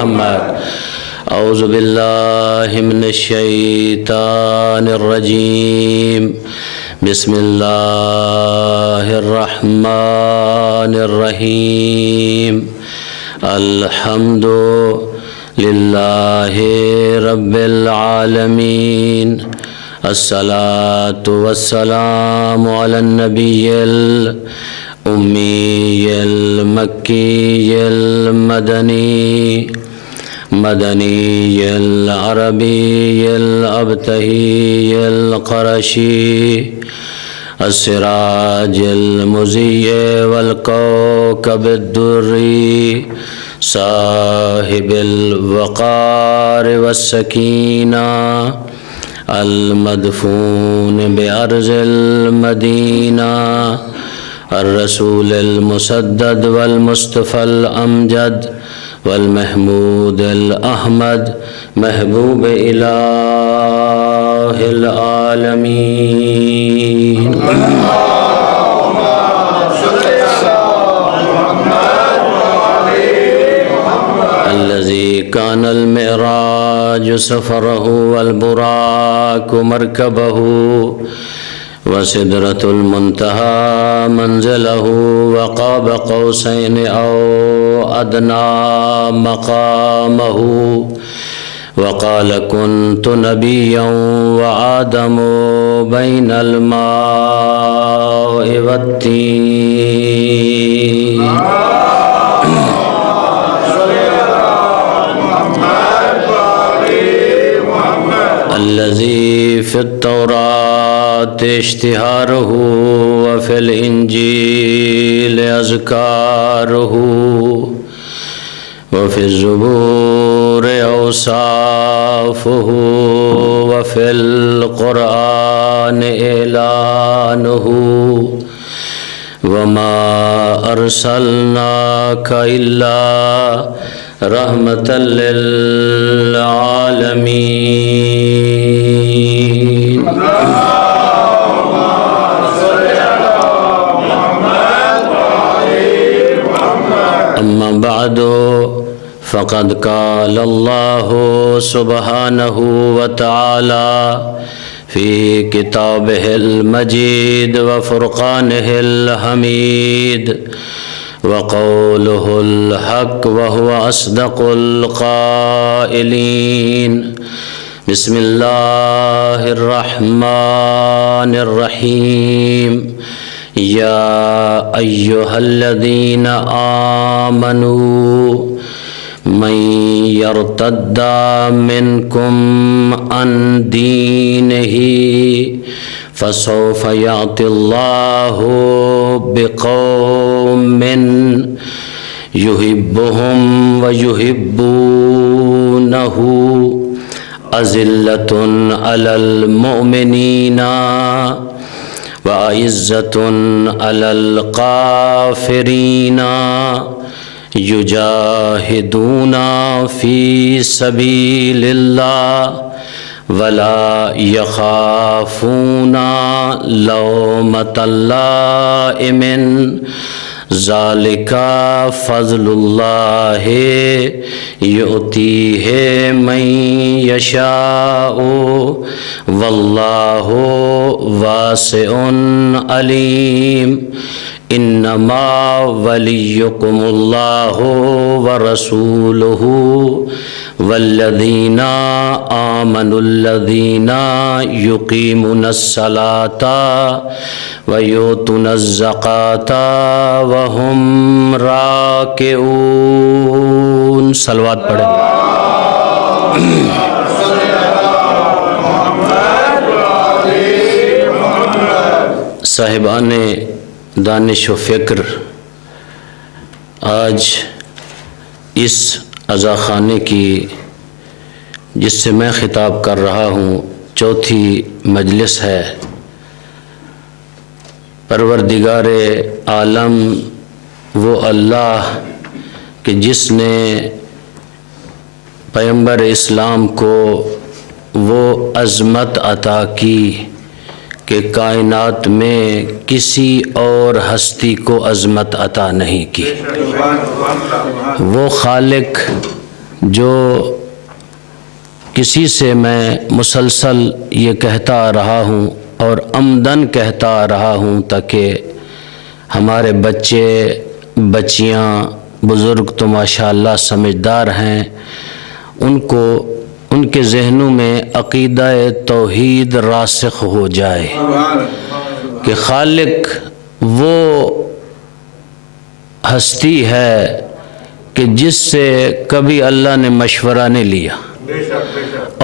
محمد اعوذ باللہ من الشیطان الرجیم بسم اللہ الرحمن الرحیم الحمد للہ رب العالمین الصلاة والسلام علی النبی الأمی المکی المدنی مدنی العربی الابتہی القرشی السراج المضیء والکوكب الدری صاحب الوقار والسکینہ المدفون بأرض المدینہ الرسول المسدد والمصطفى الأمجد والمحمود الأحمد محبوب إله العالمين الذي كان المعراج سفره والبراق مركبه وسدرة المنتهى منزله وقاب قوسين أو أدنى مقامه وقال كنت نبيا وآدم بين الماء والطين الذي في التوراة اشتهاره وفي الإنجيل أذكاره وفي الزبور أوصافه وفي القرآن إعلانه وما أرسلناك إلا رحمة للعالمين أما بعد فقد قال الله سبحانه وتعالى في كتابه المجيد وفرقانه الحميد وقوله الحق وهو أصدق القائلين بسم الله الرحمن الرحيم يا أيها الذين آمنوا من يرتد منكم عن دينه فسوف يأتي الله بقوم يحبهم ويحبونه أذلة على المؤمنين وأعزة على الكافرين يجاهدون في سبيل الله ولا يخافون لومة لائم ذلك فضل الله يؤتيه من يشاء والله واسع عليم انما وليكم الله ورسوله والذين آمنوا الذين يقيمون الصلاة ويؤتون الزكاة وهم راكعون صلوات پڑھیں صاحبان دانش و فکر، آج اس عزاخانے کی جس سے میں خطاب کر رہا ہوں چوتھی مجلس ہے۔ پروردگار عالم وہ اللہ کہ جس نے پیغمبر اسلام کو وہ عظمت عطا کی کہ کائنات میں کسی اور ہستی کو عظمت عطا نہیں کی۔ وہ خالق جو کسی سے میں مسلسل یہ کہتا آ رہا ہوں اور عمدن کہتا آ رہا ہوں تاکہ ہمارے بچے بچیاں بزرگ تو ماشاءاللہ سمجھدار ہیں، ان کے ذہنوں میں عقیدہ توحید راسخ ہو جائے کہ خالق وہ ہستی ہے کہ جس سے کبھی اللہ نے مشورہ نہیں لیا،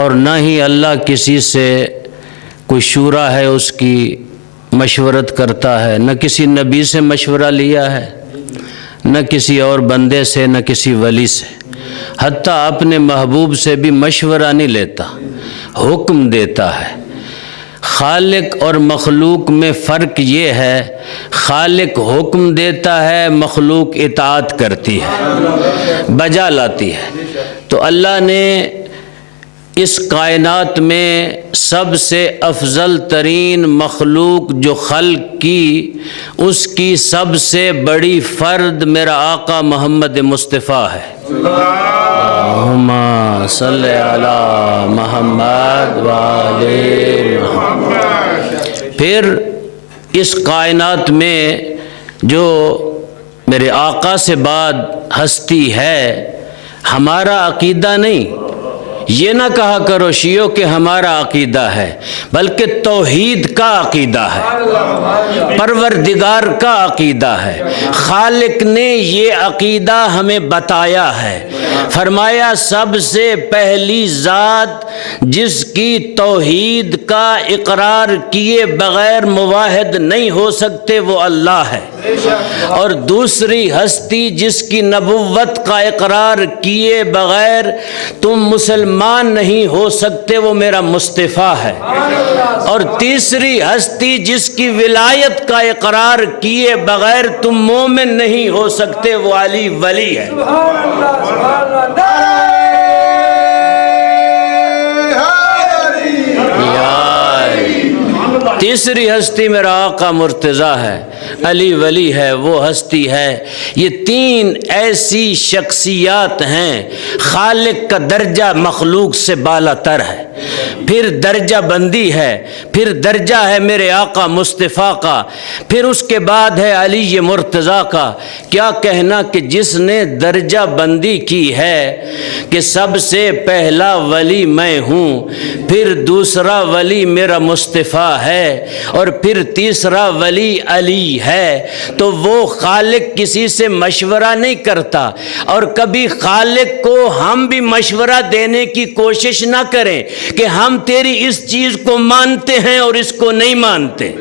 اور نہ ہی اللہ کسی سے کوئی شورا ہے اس کی مشورت کرتا ہے، نہ کسی نبی سے مشورہ لیا ہے، نہ کسی اور بندے سے، نہ کسی ولی سے، حتیٰ اپنے محبوب سے بھی مشورہ نہیں لیتا، حکم دیتا ہے۔ خالق اور مخلوق میں فرق یہ ہے، خالق حکم دیتا ہے، مخلوق اطاعت کرتی ہے، بجا لاتی ہے۔ تو اللہ نے اس کائنات میں سب سے افضل ترین مخلوق جو خلق کی، اس کی سب سے بڑی فرد میرا آقا محمد مصطفیٰ ہے۔ اللہم صلی علی محمد وآلِ محمد۔ پھر اس کائنات میں جو میرے آقا سے بعد ہستی ہے، ہمارا عقیدہ نہیں، یہ نہ کہا کرو شیعوں کہ ہمارا عقیدہ ہے، بلکہ توحید کا عقیدہ ہے، پروردگار کا عقیدہ ہے۔ خالق نے یہ عقیدہ ہمیں بتایا ہے، فرمایا سب سے پہلی ذات جس کی توحید کا اقرار کیے بغیر مواحد نہیں ہو سکتے وہ اللہ ہے، اور دوسری ہستی جس کی نبوت کا اقرار کیے بغیر تم مسلمان نہیں ہو سکتے وہ میرا مصطفیٰ ہے، اور تیسری ہستی جس کی ولایت کا اقرار کیے بغیر تم مومن نہیں ہو سکتے وہ علی ولی ہے۔ تیسری ہستی میرا آقا مرتضیٰ ہے، علی ولی ہے، وہ ہستی ہے۔ یہ تین ایسی شخصیات ہیں، خالق کا درجہ مخلوق سے بالا تر ہے، پھر درجہ بندی ہے، پھر درجہ ہے میرے آقا مصطفیٰ کا، پھر اس کے بعد ہے علی مرتضیٰ کا۔ کیا کہنا کہ جس نے درجہ بندی کی ہے کہ سب سے پہلا ولی میں ہوں، پھر دوسرا ولی میرا مصطفیٰ ہے، اور پھر تیسرا ولی علی ہے، تو وہ خالق کسی سے مشورہ نہیں کرتا، اور کبھی خالق کو ہم بھی مشورہ دینے کی کوشش نہ کریں کہ ہم تیری اس چیز کو مانتے ہیں اور اس کو نہیں مانتے،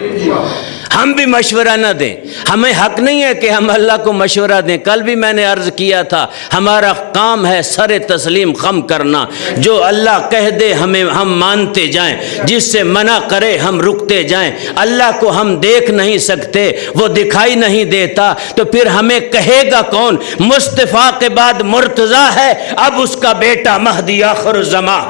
ہم بھی مشورہ نہ دیں۔ ہمیں حق نہیں ہے کہ ہم اللہ کو مشورہ دیں۔ کل بھی میں نے عرض کیا تھا، ہمارا کام ہے سر تسلیم خم کرنا، جو اللہ کہہ دے ہم مانتے جائیں، جس سے منع کرے ہم رکتے جائیں۔ اللہ کو ہم دیکھ نہیں سکتے، وہ دکھائی نہیں دیتا، تو پھر ہمیں کہے گا کون؟ مصطفیٰ کے بعد مرتضیٰ ہے، اب اس کا بیٹا مہدی آخر الزمان۔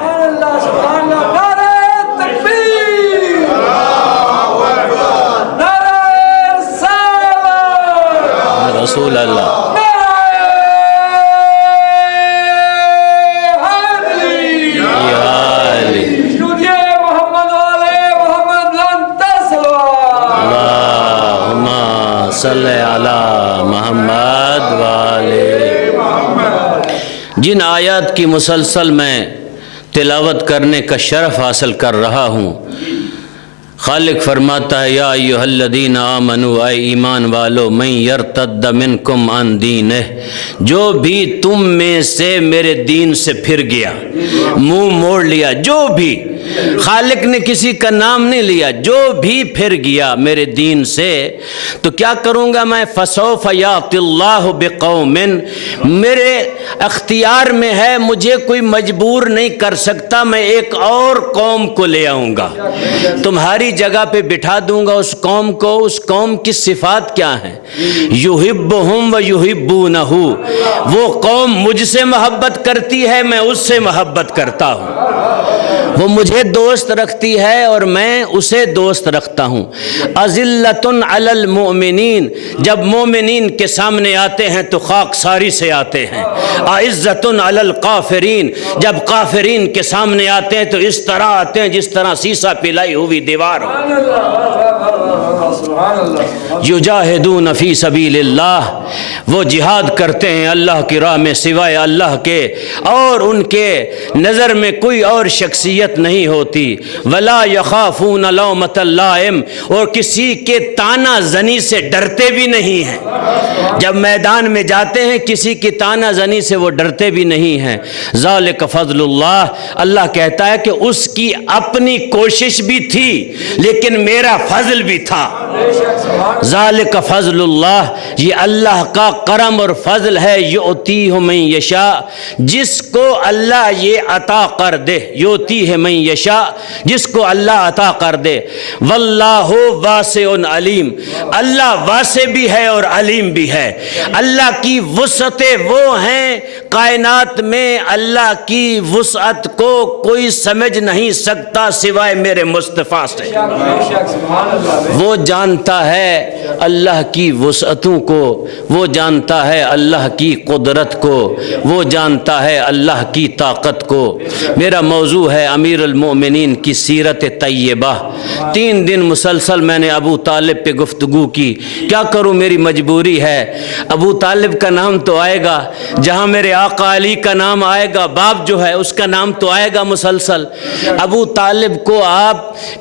رسول اللہ صلی علی محمد والے محمد۔ جن آیات کی مسلسل میں تلاوت کرنے کا شرف حاصل کر رہا ہوں، خالق فرماتا ہے یا ایھا الذین آمنوا، اے ایمان والو، من یرتد منکم عن دینہ، جو بھی تم میں سے میرے دین سے پھر گیا، منہ موڑ لیا، جو بھی، خالق نے کسی کا نام نہیں لیا، جو بھی پھر گیا میرے دین سے، تو کیا کروں گا میں؟ فسوف یأتی اللہ بقوم، میرے اختیار میں ہے، مجھے کوئی مجبور نہیں کر سکتا، میں ایک اور قوم کو لے آؤں گا، تمہاری جگہ پہ بٹھا دوں گا اس قوم کو۔ اس قوم کی صفات کیا ہیں؟ یحبہم و یحبونہ، وہ قوم مجھ سے محبت کرتی ہے، میں اس سے محبت کرتا ہوں۔ وہ مجھے دوست رکھتی ہے اور میں اسے دوست رکھتا ہوں۔ اذلۃ علی المؤمنین، جب مومنین کے سامنے آتے ہیں تو خاکساری سے آتے ہیں۔ اعزۃ علی الکافرین، جب کافرین کے سامنے آتے ہیں تو اس طرح آتے ہیں جس طرح سیسا پلائی ہوئی دیوار ہو۔ یجاہدون فی سبیل اللہ، وہ جہاد کرتے ہیں اللہ کی راہ میں سوائے اللہ کے، اور ان کے نظر میں کوئی اور شخصیت نہیں ہوتی۔ ولا یخافون لومۃ لائم، اور کسی کے تانا زنی سے ڈرتے بھی نہیں ہیں۔ جب میدان میں جاتے ہیں کسی کی تانا زنی سے وہ ڈرتے بھی نہیں ہیں۔ ذالک فضل اللہ، اللہ کہتا ہے کہ اس کی اپنی کوشش بھی تھی لیکن میرا فضل بھی تھا۔ ذالک فضل اللہ، یہ اللہ کا کرم اور فضل ہے۔ یؤتیہ من یشاء، جس کو اللہ یہ عطا کر دے، یؤتیہ من یشاء، جس کو اللہ عطا کر دے۔ واللہ واسع علیم، اللہ واسع بھی ہے اور علیم بھی ہے۔ اللہ کی وسعتیں وہ ہیں، کائنات میں اللہ کی وسعت کو کوئی سمجھ نہیں سکتا سوائے میرے مصطفیٰ سے۔ وہ جانتا ہے اللہ کی وسعتوں کو، وہ جانتا ہے اللہ کی قدرت کو، وہ جانتا ہے اللہ کی طاقت کو۔ میرا موضوع ہے امیر المومنین کی سیرت طیبہ۔ 3 دن مسلسل میں نے ابو طالب پہ گفتگو کی، کیا کروں میری مجبوری ہے۔ ابو طالب کا نام تو آئے گا، جہاں میرے آقا علی کا نام آئے گا، باپ جو ہے اس کا نام تو آئے گا مسلسل۔ ابو طالب کو آپ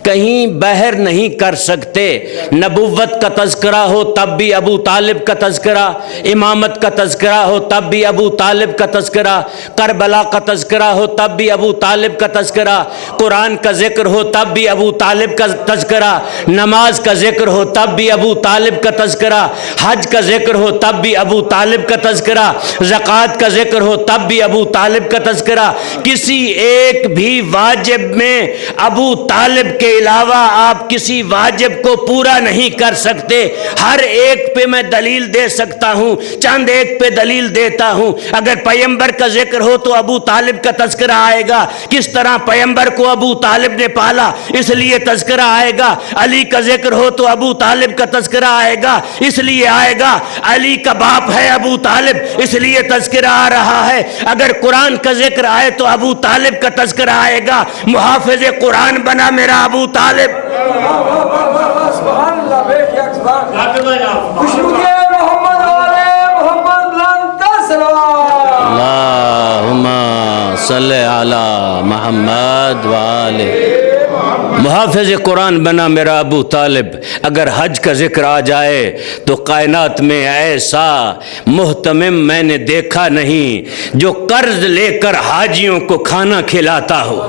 کہیں بہر نہیں کر سکتے۔ نبوت کا تذکرہ ہو تب بھی ابو طالب کا تذکرہ، امامت کا تذکرہ ہو تب بھی ابو طالب کا تذکرہ، کربلا کا تذکرہ ہو تب بھی ابو طالب کا تذکرہ، قرآن کا ذکر ہو تب بھی ابو طالب کا تذکرہ، نماز کا ذکر ہو تب بھی ابو طالب کا تذکرہ، حج کا ذکر ہو تب بھی ابو طالب کا تذکرہ، زکوٰۃ کا ذکر ہو تب بھی ابو طالب کا تذکرہ۔ کسی ایک بھی واجب میں ابو طالب کے علاوہ آپ کسی واجب کو پورا نہیں کر سکتے۔ ہر ایک پہ میں دلیل دے سکتا ہوں، چند ایک پہ دلیل دیتا ہوں۔ اگر پیغمبر کا ذکر ہو تو ابو طالب کا تذکرہ آئے گا، کس طرح پیغمبر کو ابو طالب نے پالا اس لیے تذکرہ آئے گا۔ علی کا ذکر ہو تو ابو طالب کا تذکرہ آئے گا، اس لیے آئے گا۔ علی کا باپ ہے ابو طالب، اس لیے تذکرہ آ رہا ہے۔ اگر قرآن کا ذکر آئے تو ابو طالب کا تذکرہ آئے گا۔ محافظ قرآن بنا میرا ابو طالب۔ اللہم صلی علی محمد وآلہ۔ محافظ قرآن بنا میرا ابو طالب۔ اگر حج کا ذکر آ جائے تو کائنات میں ایسا محتمم میں نے دیکھا نہیں جو قرض لے کر حاجیوں کو کھانا کھلاتا ہو۔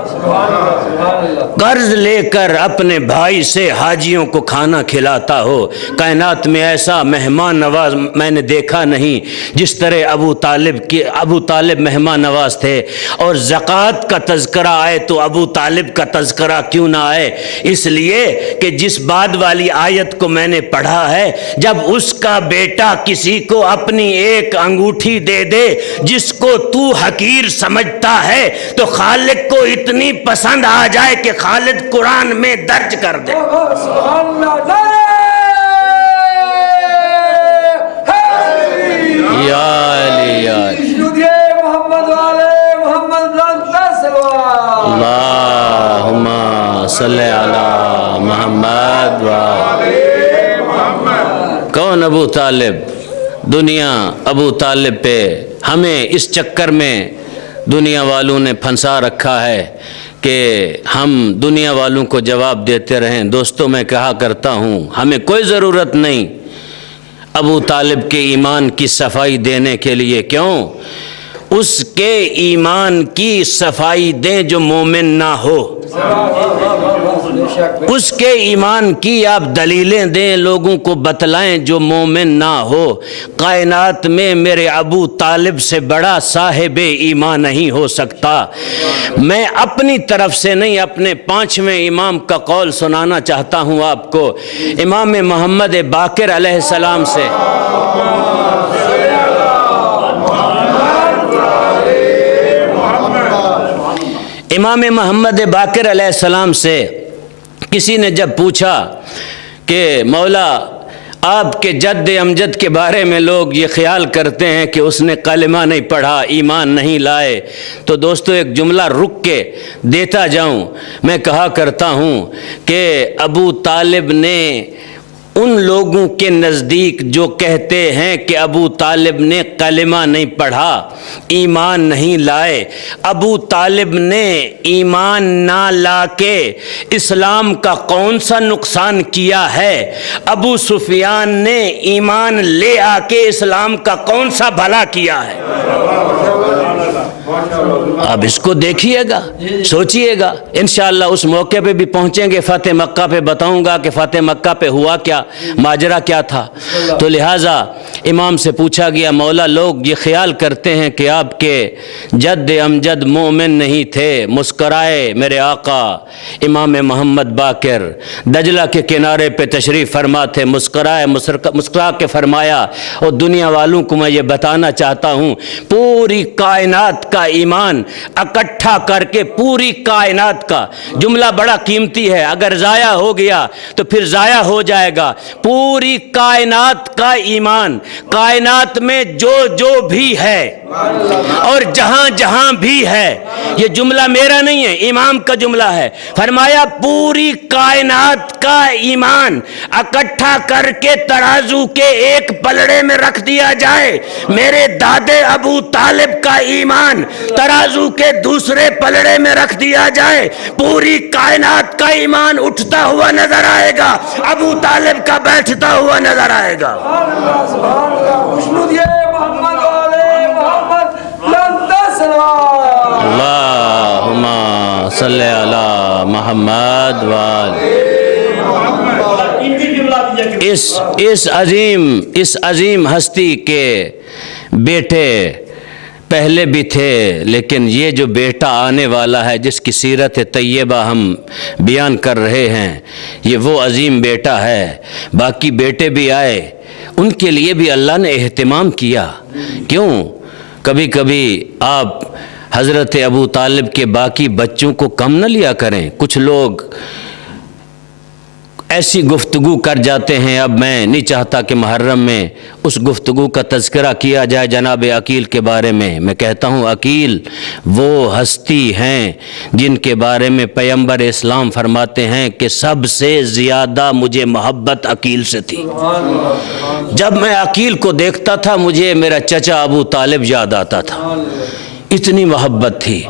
قرض لے کر اپنے بھائی سے حاجیوں کو کھانا کھلاتا ہو۔ کائنات میں ایسا مہمان نواز میں نے دیکھا نہیں جس طرح ابو طالب مہمان نواز تھے۔ اور زکوٰۃ کا تذکرہ آئے تو ابو طالب کا تذکرہ کیوں نہ آئے؟ اس لیے کہ جس بعد والی آیت کو میں نے پڑھا ہے، جب اس کا بیٹا کسی کو اپنی ایک انگوٹھی دے دے جس کو تو حقیر سمجھتا ہے تو خالق کو اتنی پسند آ جائے کہ خالد قرآن میں درج کر دے۔ یا علی یا علی، اللہم صلی علی محمد وآلہ محمد۔ کون ابو طالب؟ دنیا ابو طالب پہ ہمیں اس چکر میں دنیا والوں نے پھنسا رکھا ہے کہ ہم دنیا والوں کو جواب دیتے رہیں۔ دوستوں میں کہا کرتا ہوں ہمیں کوئی ضرورت نہیں ابو طالب کے ایمان کی صفائی دینے کے لیے۔ کیوں؟ اس کے ایمان کی صفائی دیں جو مومن نہ ہو، اس کے ایمان کی آپ دلیلیں دیں، لوگوں کو بتلائیں جو مومن نہ ہو۔ کائنات میں میرے ابو طالب سے بڑا صاحب ایمان نہیں ہو سکتا۔ میں اپنی طرف سے نہیں، اپنے 5ویں امام کا قول سنانا چاہتا ہوں آپ کو، امام محمد باقر علیہ السلام سے۔ امام امام محمد باقر علیہ السلام سے کسی نے جب پوچھا کہ مولا آپ کے جد امجد کے بارے میں لوگ یہ خیال کرتے ہیں کہ اس نے کلمہ نہیں پڑھا، ایمان نہیں لائے، تو دوستو ایک جملہ رک کے دیتا جاؤں۔ میں کہا کرتا ہوں کہ ابو طالب نے ان لوگوں کے نزدیک جو کہتے ہیں کہ ابو طالب نے کلمہ نہیں پڑھا، ایمان نہیں لائے، ابو طالب نے ایمان نہ لا کے اسلام کا کون سا نقصان کیا ہے؟ ابو سفیان نے ایمان لے آ کے اسلام کا کون سا بھلا کیا ہے؟ اب اس کو دیکھیے گا، سوچئے گا، انشاءاللہ اس موقع پہ بھی پہنچیں گے، فتح مکہ پہ بتاؤں گا کہ فتح مکہ پہ ہوا کیا، ماجرا کیا تھا۔ تو لہٰذا امام سے پوچھا گیا مولا لوگ یہ خیال کرتے ہیں کہ آپ کے جد امجد مومن نہیں تھے، مسکرائے میرے آقا امام محمد باقر دجلہ کے کنارے پہ تشریف فرما تھے، مسکرائے، مسکرا کے فرمایا اور دنیا والوں کو میں یہ بتانا چاہتا ہوں پوری کائنات کا ایمان اکٹھا کر کے، پوری کائنات کا جملہ بڑا قیمتی ہے، اگر ضائع ہو گیا تو پھر ضائع ہو جائے گا، پوری کائنات کا ایمان، کائنات میں جو جو بھی ہے اور جہاں جہاں بھی ہے، یہ جملہ میرا نہیں ہے، امام کا جملہ ہے، فرمایا پوری کائنات کا ایمان اکٹھا کر کے ترازو کے ایک پلڑے میں رکھ دیا جائے، میرے دادے ابو طالب کا ایمان ترازو کے دوسرے پلڑے میں رکھ دیا جائے، پوری کائنات کا ایمان اٹھتا ہوا نظر آئے گا، ابو طالب کا بیٹھتا ہوا نظر آئے گا۔ اللہم صلی علی محمد اس عظیم ہستی کے بیٹے پہلے بھی تھے، لیکن یہ جو بیٹا آنے والا ہے جس کی سیرت طیبہ ہم بیان کر رہے ہیں، یہ وہ عظیم بیٹا ہے۔ باقی بیٹے بھی آئے، ان کے لیے بھی اللہ نے اہتمام کیا۔ کیوں؟ کبھی کبھی آپ حضرت ابو طالب کے باقی بچوں کو کم نہ لیا کریں۔ کچھ لوگ ایسی گفتگو کر جاتے ہیں، اب میں نہیں چاہتا کہ محرم میں اس گفتگو کا تذکرہ کیا جائے جناب عقیل کے بارے میں کہتا ہوں عقیل وہ ہستی ہیں جن کے بارے میں پیغمبر اسلام فرماتے ہیں کہ سب سے زیادہ مجھے محبت عقیل سے تھی۔ جب میں عقیل کو دیکھتا تھا مجھے میرا چچا ابو طالب یاد آتا تھا، اتنی محبت تھی۔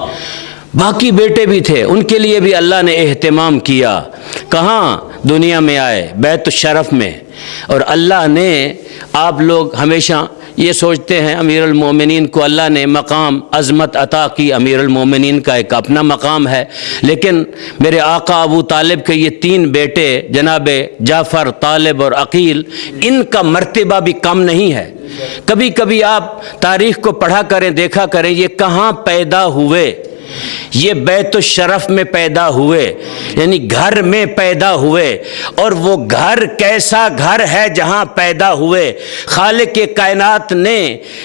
باقی بیٹے بھی تھے، ان کے لیے بھی اللہ نے اہتمام کیا۔ کہاں دنیا میں آئے؟ بیت الشرف میں۔ اور اللہ نے، آپ لوگ ہمیشہ یہ سوچتے ہیں امیر المومنین کو اللہ نے مقام عظمت عطا کی، امیر المومنین کا ایک اپنا مقام ہے، لیکن میرے آقا ابو طالب کے یہ تین بیٹے جناب جعفر، طالب اور عقیل، ان کا مرتبہ بھی کم نہیں ہے۔ کبھی کبھی آپ تاریخ کو پڑھا کریں، دیکھا کریں یہ کہاں پیدا ہوئے، یہ بیت الشرف میں پیدا ہوئے، یعنی گھر میں پیدا ہوئے، اور وہ گھر کیسا گھر ہے جہاں پیدا ہوئے۔ خالق کائنات نے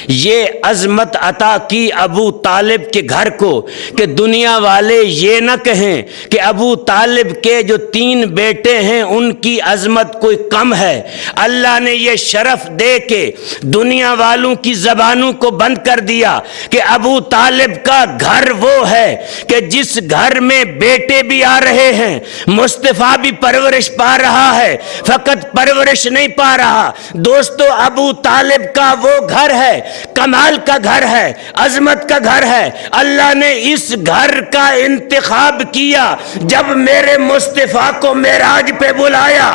یہ عظمت عطا کی ابو طالب کے گھر کو کہ دنیا والے یہ نہ کہیں کہ ابو طالب کے جو تین بیٹے ہیں ان کی عظمت کوئی کم ہے۔ اللہ نے یہ شرف دے کے دنیا والوں کی زبانوں کو بند کر دیا کہ ابو طالب کا گھر وہ ہے کہ جس گھر میں بیٹے بھی آ رہے ہیں، مصطفیٰ بھی پرورش پا رہا ہے، فقط پرورش نہیں پا رہا دوستو، ابو طالب کا وہ گھر ہے، کمال کا گھر ہے، عظمت کا گھر ہے۔ اللہ نے اس گھر کا انتخاب کیا جب میرے مصطفیٰ کو معراج پہ بلایا،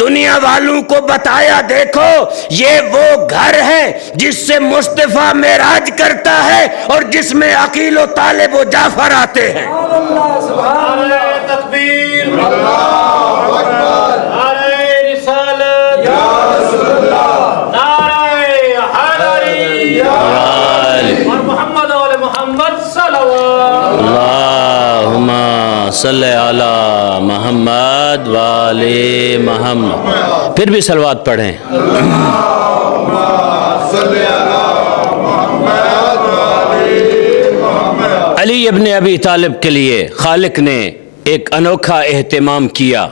دنیا والوں کو بتایا دیکھو یہ وہ گھر ہے جس سے مصطفیٰ معراج کرتا ہے اور جس میں عقیل و طالب و جعفر آتے ہیں۔ سبحان اللہ، تکبیر، اللہ اکبر، نعرہ رسالت یا رسول اللہ، نعرہ حیدری یا علی، اور محمد و محمد صلوات اللہم صلی علی محمد و آل محمد۔ پھر بھی صلوات پڑھیں۔ علی ابن ابی طالب کے لیے خالق نے ایک انوکھا اہتمام کیا.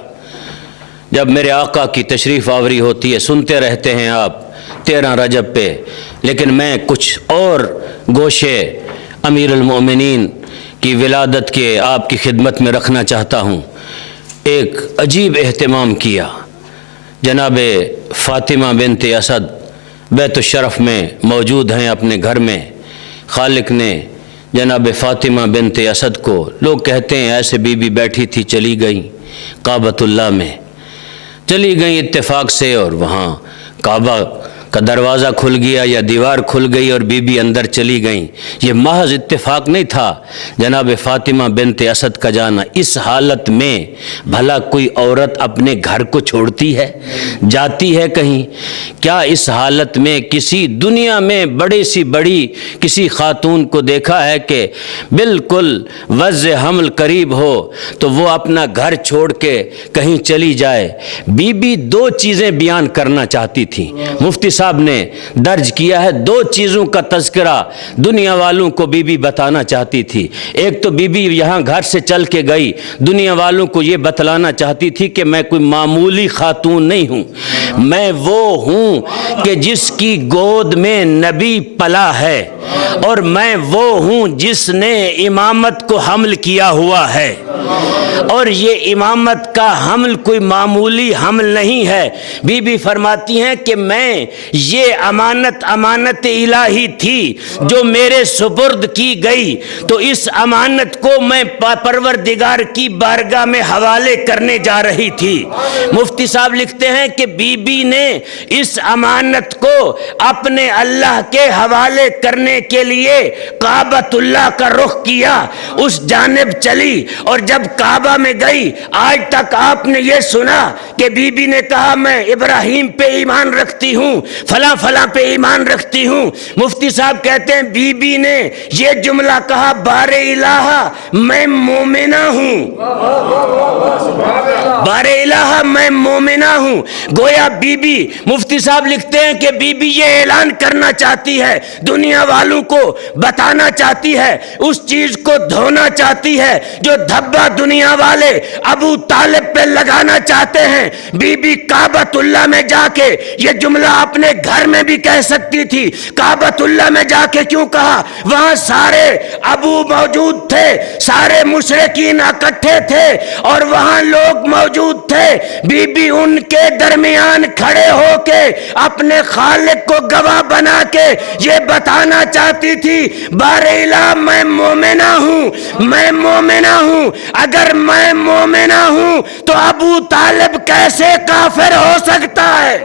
جب میرے آقا کی تشریف آوری ہوتی ہے سنتے رہتے ہیں آپ 13 رجب پہ، لیکن میں کچھ اور گوشے امیر المومنین کی ولادت کے آپ کی خدمت میں رکھنا چاہتا ہوں. ایک عجیب اہتمام کیا. جناب فاطمہ بنت اسد بیت الشرف میں موجود ہیں اپنے گھر میں. خالق نے جناب فاطمہ بنت اسد کو، لوگ کہتے ہیں ایسے بی بی بیٹھی تھی چلی گئیں کعبۃ اللہ میں، چلی گئیں اتفاق سے، اور وہاں کعبہ کا دروازہ کھل گیا یا دیوار کھل گئی اور بی بی اندر چلی گئیں. یہ محض اتفاق نہیں تھا جناب فاطمہ بنت اسد کا جانا. اس حالت میں بھلا کوئی عورت اپنے گھر کو چھوڑتی ہے، جاتی ہے کہیں؟ کیا اس حالت میں کسی دنیا میں بڑی سی بڑی کسی خاتون کو دیکھا ہے کہ بالکل وضع حمل قریب ہو تو وہ اپنا گھر چھوڑ کے کہیں چلی جائے؟ بی بی 2 چیزیں بیان کرنا چاہتی تھی. مفتی صاحب نے درج کیا ہے 2 چیزوں کا تذکرہ دنیا والوں کو بی بی بتانا چاہتی تھی. ایک تو بی بی یہاں گھر سے چل کے گئی، دنیا والوں کو یہ بتلانا چاہتی تھی کہ میں کوئی معمولی خاتون نہیں ہوں، میں وہ ہوں کہ جس کی گود میں نبی پلا ہے، اور میں وہ ہوں جس نے امامت کو حمل کیا ہوا ہے. اور یہ امامت کا حمل کوئی معمولی حمل نہیں ہے. بی بی فرماتی ہیں کہ میں یہ امانت الہی تھی جو میرے سپرد کی گئی، تو اس امانت کو میں پروردگار کی بارگاہ میں حوالے کرنے جا رہی تھی. مفتی صاحب لکھتے ہیں کہ بی بی نے اس امانت کو اپنے اللہ کے حوالے کرنے کے لیے کعبۃ اللہ کا رخ کیا، اس جانب چلی، اور جب کعبہ میں گئی، آج تک آپ نے یہ سنا کہ بی بی نے کہا میں ابراہیم پہ ایمان رکھتی ہوں، فلاں فلاں پہ ایمان رکھتی ہوں. مفتی صاحب کہتے ہیں بی بی نے یہ جملہ کہا بار الہ میں مومنہ ہوں، بار الہ میں مومنہ ہوں. گویا بی بی، مفتی صاحب لکھتے ہیں کہ بی بی یہ اعلان کرنا چاہتی ہے، دنیا والوں کو بتانا چاہتی ہے، اس چیز کو دھونا چاہتی ہے جو دھبا دنیا والے ابو طالب پہ لگانا چاہتے ہیں. بی بی کعبۃ اللہ میں جا کے یہ جملہ اپنے گھر میں بھی کہہ سکتی تھی. کعبۃ اللہ میں جا کے کیوں کہا؟ وہاں سارے ابو موجود تھے، سارے مشرکین اکٹھے تھے، اور وہاں لوگ موجود تھے. بی بی ان کے درمیان کھڑے ہو کے اپنے خالق کو گواہ بنا کے یہ بتانا چاہتی تھی بار الہ میں مومنہ ہوں، میں مومنہ ہوں. اگر میں مومنہ ہوں تو ابو طالب کیسے کافر ہو سکتا ہے؟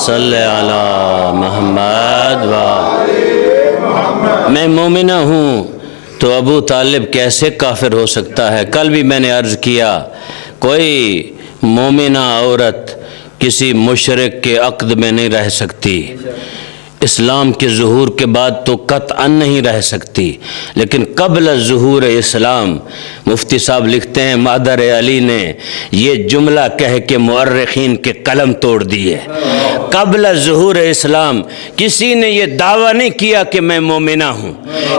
صلی علی محمد میں مومنہ ہوں تو ابو طالب کیسے کافر ہو سکتا ہے؟ کل بھی میں نے عرض کیا کوئی مومنہ عورت کسی مشرک کے عقد میں نہیں رہ سکتی، اسلام کے ظہور کے بعد تو قطعاً نہیں رہ سکتی، لیکن قبل ظہور اسلام مفتی صاحب لکھتے ہیں مادر علی نے یہ جملہ کہہ کے مورخین کے قلم توڑ دیے. قبل ظہور اسلام کسی نے یہ دعویٰ نہیں کیا کہ میں مومنہ ہوں،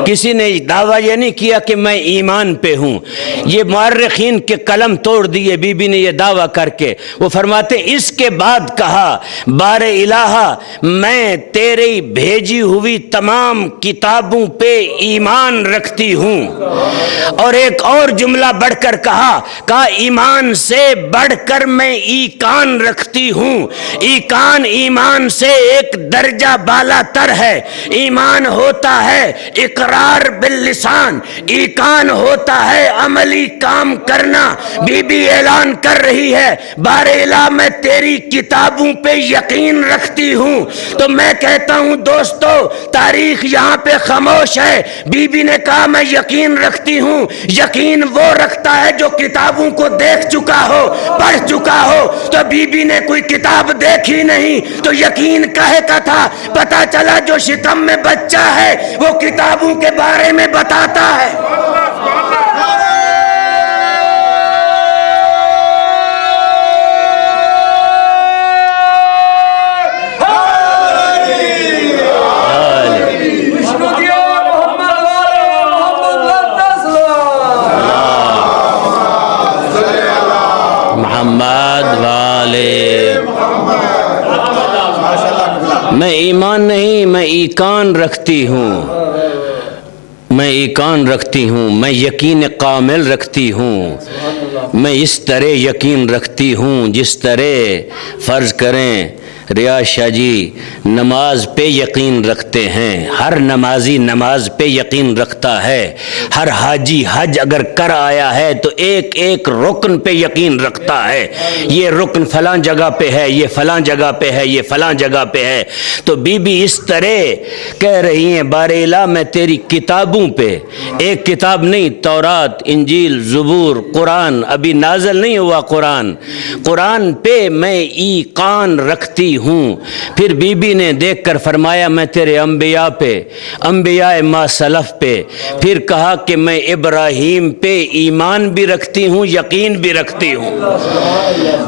کسی نے دعویٰ یہ نہیں کیا کہ میں ایمان پہ ہوں. یہ مورخین کے قلم توڑ دیے بی بی نے یہ دعویٰ کر کے. وہ فرماتے اس کے بعد کہا بار الہ میں تیرے بھیجی ہوئی تمام کتابوں پہ ایمان رکھتی ہوں. اور ایک اور جملہ بڑھ کر کہا ایمان سے بڑھ کر میں ایقان رکھتی ہوں. ایمان سے ایک درجہ بالا تر ہے. ایمان ہوتا ہے اقرار باللسان، ایقان ہوتا ہے عملی کام کرنا. بی بی اعلان کر رہی ہے بار الہ میں تیری کتابوں پہ یقین رکھتی ہوں. تو میں کہتا ہوں دوستو تاریخ یہاں پہ خاموش ہے. بی بی نے کہا میں یقین رکھتی ہوں. یقین وہ رکھتا ہے جو کتابوں کو دیکھ چکا ہو, پڑھ چکا ہو. تو بی بی نے کوئی کتاب دیکھی نہیں تو یقین کہے کا تھا. پتا چلا جو شکم میں بچہ ہے وہ کتابوں کے بارے میں بتاتا ہے. میں ایمان نہیں, میں ایقان رکھتی ہوں. میں ایقان رکھتی ہوں, میں یقین کامل رکھتی ہوں. میں اس طرح یقین رکھتی ہوں جس طرح فرض کریں ریاض شاہ جی نماز پہ یقین رکھتے ہیں. ہر نمازی نماز پہ یقین رکھتا ہے. ہر حاجی حج اگر کر آیا ہے تو ایک ایک رکن پہ یقین رکھتا ہے. یہ رکن فلاں جگہ پہ ہے, یہ فلاں جگہ پہ ہے, یہ فلاں جگہ پہ ہے. تو بی بی اس طرح کہہ رہی ہیں بار الہ میں تیری کتابوں پہ, ایک کتاب نہیں, تورات, انجیل, زبور, قرآن, ابھی نازل نہیں ہوا قرآن, قرآن پہ میں ایقان رکھتی ہوں. پھر بی بی نے دیکھ کر فرمایا میں تیرے انبیاء پہ, انبیاء ما سلف پہ. پھر کہا کہ میں ابراہیم پہ ایمان بھی رکھتی ہوں, یقین بھی رکھتی ہوں.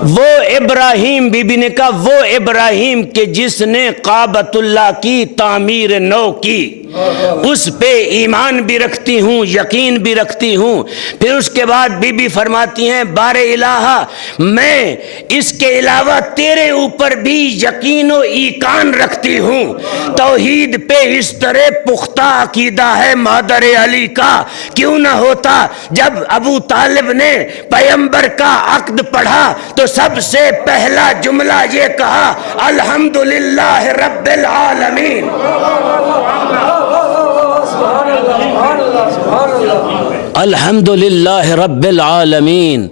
وہ ابراہیم, بی بی نے کہا وہ ابراہیم کہ جس نے کعبۃ اللہ کی تعمیر نو کی, اس پہ ایمان بھی رکھتی ہوں, یقین بھی رکھتی ہوں. پھر اس کے بعد بی بی فرماتی ہیں بار الہ میں اس کے علاوہ تیرے اوپر بھی یقین و ایقان رکھتی ہوں. توحید پہ اس طرح پختہ عقیدہ ہے مادر علی کا. کیوں نہ ہوتا جب ابو طالب نے پیغمبر کا عقد پڑھا تو سب سے پہلا جملہ یہ کہا الحمدللہ رب العالمین. الحمدللہ رب العالمین.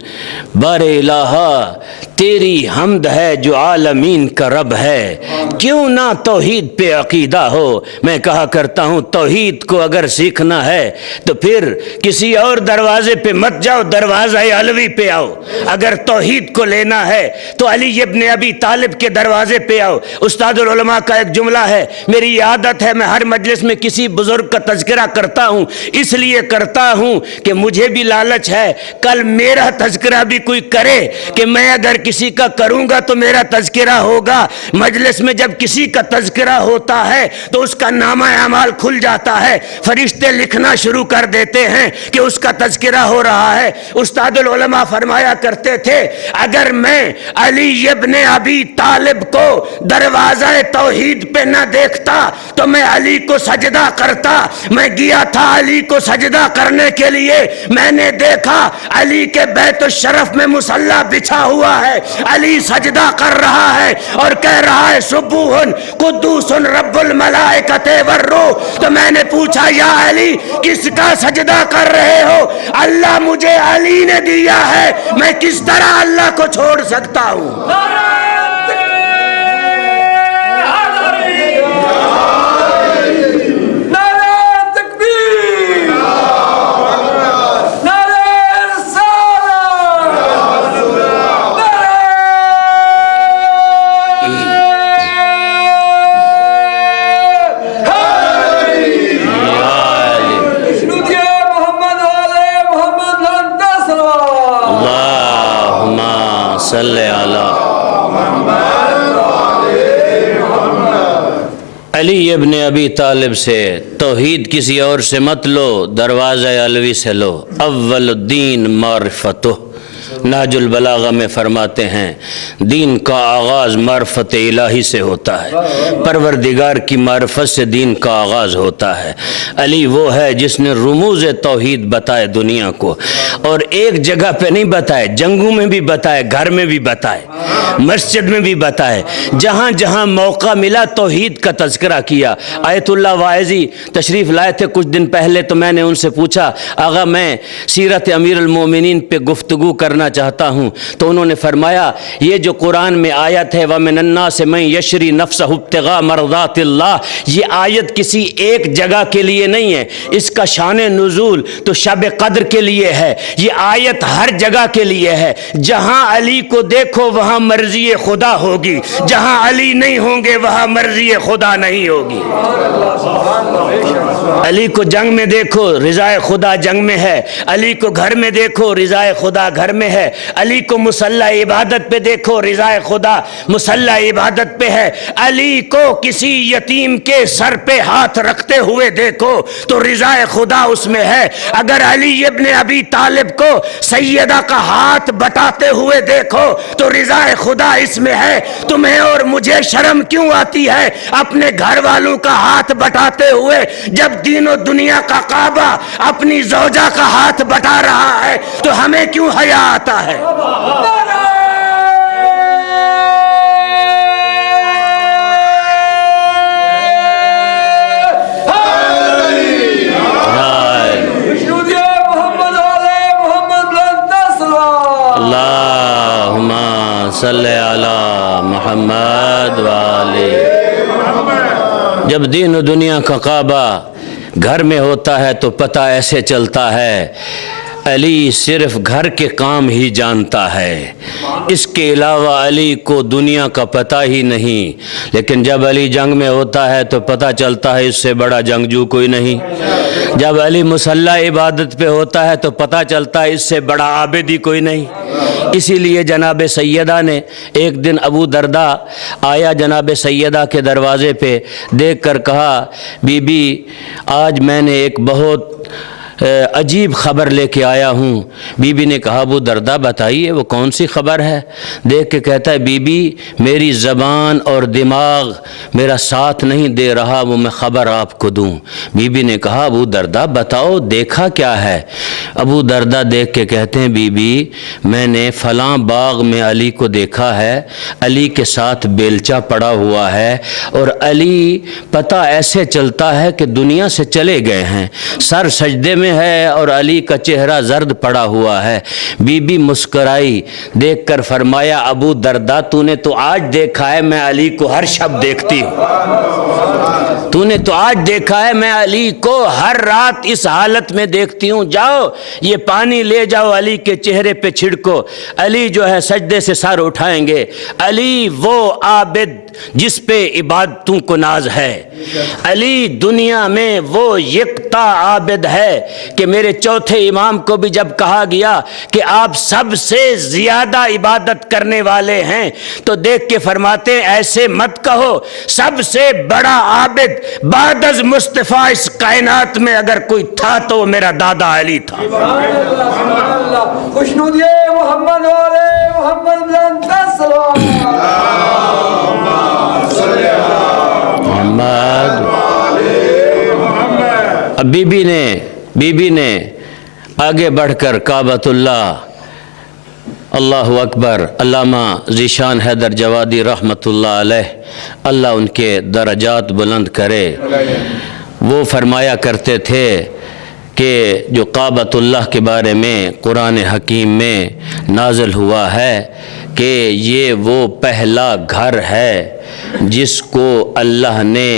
بار الہ تیری حمد ہے جو عالمین کا رب ہے. کیوں نہ توحید پہ عقیدہ ہو. میں کہا کرتا ہوں توحید کو اگر سیکھنا ہے تو پھر کسی اور دروازے پہ مت جاؤ, دروازہ علوی پہ آؤ. اگر توحید کو لینا ہے تو علی ابن ابی طالب کے دروازے پہ آؤ. استاد العلماء کا ایک جملہ ہے, میری عادت ہے میں ہر مجلس میں کسی بزرگ کا تذکرہ کرتا ہوں, اس لیے کرتا ہوں کہ مجھے بھی لالچ ہے کل میرا تذکرہ بھی کوئی کرے, کہ میں اگر کسی کا کروں گا تو میرا تذکرہ ہوگا. مجلس میں جب کسی کا تذکرہ ہوتا ہے تو اس کا نامہ اعمال کھل جاتا ہے, فرشتے لکھنا شروع کر دیتے ہیں کہ اس کا تذکرہ ہو رہا ہے. استاد العلماء فرمایا کرتے تھے اگر میں علی ابن ابی طالب کو دروازہ توحید پہ نہ دیکھتا تو میں علی کو سجدہ کرتا. میں گیا تھا علی کو سجدہ کرنے کے لیے, میں نے دیکھا علی کے بیت الشرف میں مصلی بچھا ہوا ہے, علی سجدہ کر رہا ہے اور کہہ رہا ہے سبوح قدوس رب الملائکۃ والروح. تو میں نے پوچھا یا علی کس کا سجدہ کر رہے ہو؟ اللہ مجھے علی نے دیا ہے, میں کس طرح اللہ کو چھوڑ سکتا ہوں؟ علی ابن ابی طالب سے توحید کسی اور سے مت لو, دروازہ علوی سے لو. اول الدین معرفتہ. نہج البلاغہ میں فرماتے ہیں دین کا آغاز معرفت الہی سے ہوتا ہے, پروردگار کی معرفت سے دین کا آغاز ہوتا ہے. علی وہ ہے جس نے رموز توحید بتائے دنیا کو, اور ایک جگہ پہ نہیں بتائے, جنگوں میں بھی بتائے, گھر میں بھی بتائے, مسجد میں بھی بتائے, جہاں جہاں موقع ملا توحید کا تذکرہ کیا. آیت اللہ واعظی تشریف لائے تھے کچھ دن پہلے, تو میں نے ان سے پوچھا آغا میں سیرت امیر المومنین پہ گفتگو کرنا چاہتا ہوں، تو انہوں نے فرمایا یہ جو قرآن میں آیت ہے وَمِنَ النَّاسِ مَن يَشْرِي نَفْسَهُ ابْتِغَاءَ مَرْضَاتِ اللَّهِ، یہ آیت کسی ایک جگہ کے لیے نہیں ہے، اس کا شان نزول تو شب قدر کے لیے ہے، یہ آیت ہر جگہ کے لیے ہے۔ جہاں علی کو دیکھو وہاں مرضی خدا ہوگی، جہاں علی نہیں ہوں گے وہاں مرضی خدا نہیں ہوگی۔ علی کو جنگ میں دیکھو رضا خدا جنگ میں ہے، علی کو گھر میں دیکھو رضا خدا گھر میں ہے، علی کو مصلی عبادت پہ دیکھو رضا خدا مصلی عبادت پہ ہے، علی کو کسی یتیم کے سر پہ ہاتھ رکھتے ہوئے دیکھو تو رضا خدا اس میں ہے۔ اگر علی ابن ابی طالب کو سیدہ کا ہاتھ بٹاتے ہوئے دیکھو تو رضا خدا اس میں ہے۔ تمہیں اور مجھے شرم کیوں آتی ہے اپنے گھر والوں کا ہاتھ بٹاتے ہوئے، جب دین و دنیا کا کعبہ اپنی زوجہ کا ہاتھ بٹا رہا ہے تو ہمیں کیوں حیا آتا ہے؟ اللہم صلی علی محمد وآلہ۔ جب دین و دنیا کا کعبہ گھر میں ہوتا ہے تو پتہ ایسے چلتا ہے علی صرف گھر کے کام ہی جانتا ہے، اس کے علاوہ علی کو دنیا کا پتہ ہی نہیں۔ لیکن جب علی جنگ میں ہوتا ہے تو پتہ چلتا ہے اس سے بڑا جنگجو کوئی نہیں۔ جب علی مصلی عبادت پہ ہوتا ہے تو پتہ چلتا ہے اس سے بڑا عابد ہی کوئی نہیں۔ اسی لیے جناب سیدہ نے ایک دن ابو درداء آیا جناب سیدہ کے دروازے پہ، دیکھ کر کہا بی بی آج میں نے ایک بہت عجیب خبر لے کے آیا ہوں۔ بی بی نے کہا ابو درداء بتائیے وہ کون سی خبر ہے؟ دیکھ کے کہتا ہے بی بی میری زبان اور دماغ میرا ساتھ نہیں دے رہا، وہ میں خبر آپ کو دوں۔ بی بی نے کہا ابو درداء بتاؤ دیکھا کیا ہے؟ ابو درداء دیکھ کے کہتے ہیں بی بی میں نے فلاں باغ میں علی کو دیکھا ہے، علی کے ساتھ بیلچہ پڑا ہوا ہے، اور علی پتہ ایسے چلتا ہے کہ دنیا سے چلے گئے ہیں، سر سجدے میں ہے اور علی کا چہرہ زرد پڑا ہوا ہے۔ بی بی مسکرائی، دیکھ کر فرمایا ابو درداء تو نے تو آج دیکھا ہے میں علی کو ہر شب دیکھتی ہوں، تو نے تو آج دیکھا ہے میں علی کو ہر رات اس حالت میں دیکھتی ہوں، جاؤ یہ پانی لے جاؤ علی کے چہرے پہ چھڑکو۔ علی جو ہے سجدے سے سر اٹھائیں گے۔ علی وہ عابد جس پہ عبادتوں کو ناز ہے، علی دنیا میں وہ یکتا عابد ہے کہ میرے چوتھے امام کو بھی جب کہا گیا کہ آپ سب سے زیادہ عبادت کرنے والے ہیں تو دیکھ کے فرماتے ہیں ایسے مت کہو، سب سے بڑا عابد بعد از مصطفیٰ اس کائنات میں اگر کوئی تھا تو وہ میرا دادا علی تھا۔ خوشنودی محمد والے محمد بلند محمد۔ اب بی بی نے آگے بڑھ کر کعبۃ اللہ، اللہ اکبر، علامہ ذیشان حیدر جوادی رحمۃ اللہ علیہ، اللہ ان کے درجات بلند کرے، وہ فرمایا کرتے تھے کہ جو کعبۃ اللہ کے بارے میں قرآن حکیم میں نازل ہوا ہے کہ یہ وہ پہلا گھر ہے جس کو اللہ نے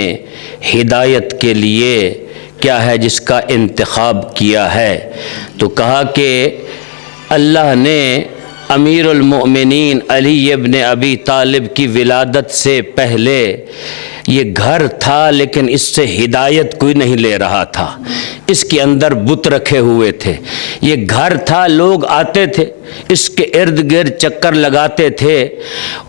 ہدایت کے لیے کیا ہے جس کا انتخاب کیا ہے، تو کہا کہ اللہ نے امیر المؤمنین علی ابن ابی طالب کی ولادت سے پہلے یہ گھر تھا لیکن اس سے ہدایت کوئی نہیں لے رہا تھا، اس کے اندر بت رکھے ہوئے تھے، یہ گھر تھا لوگ آتے تھے اس کے ارد گرد چکر لگاتے تھے،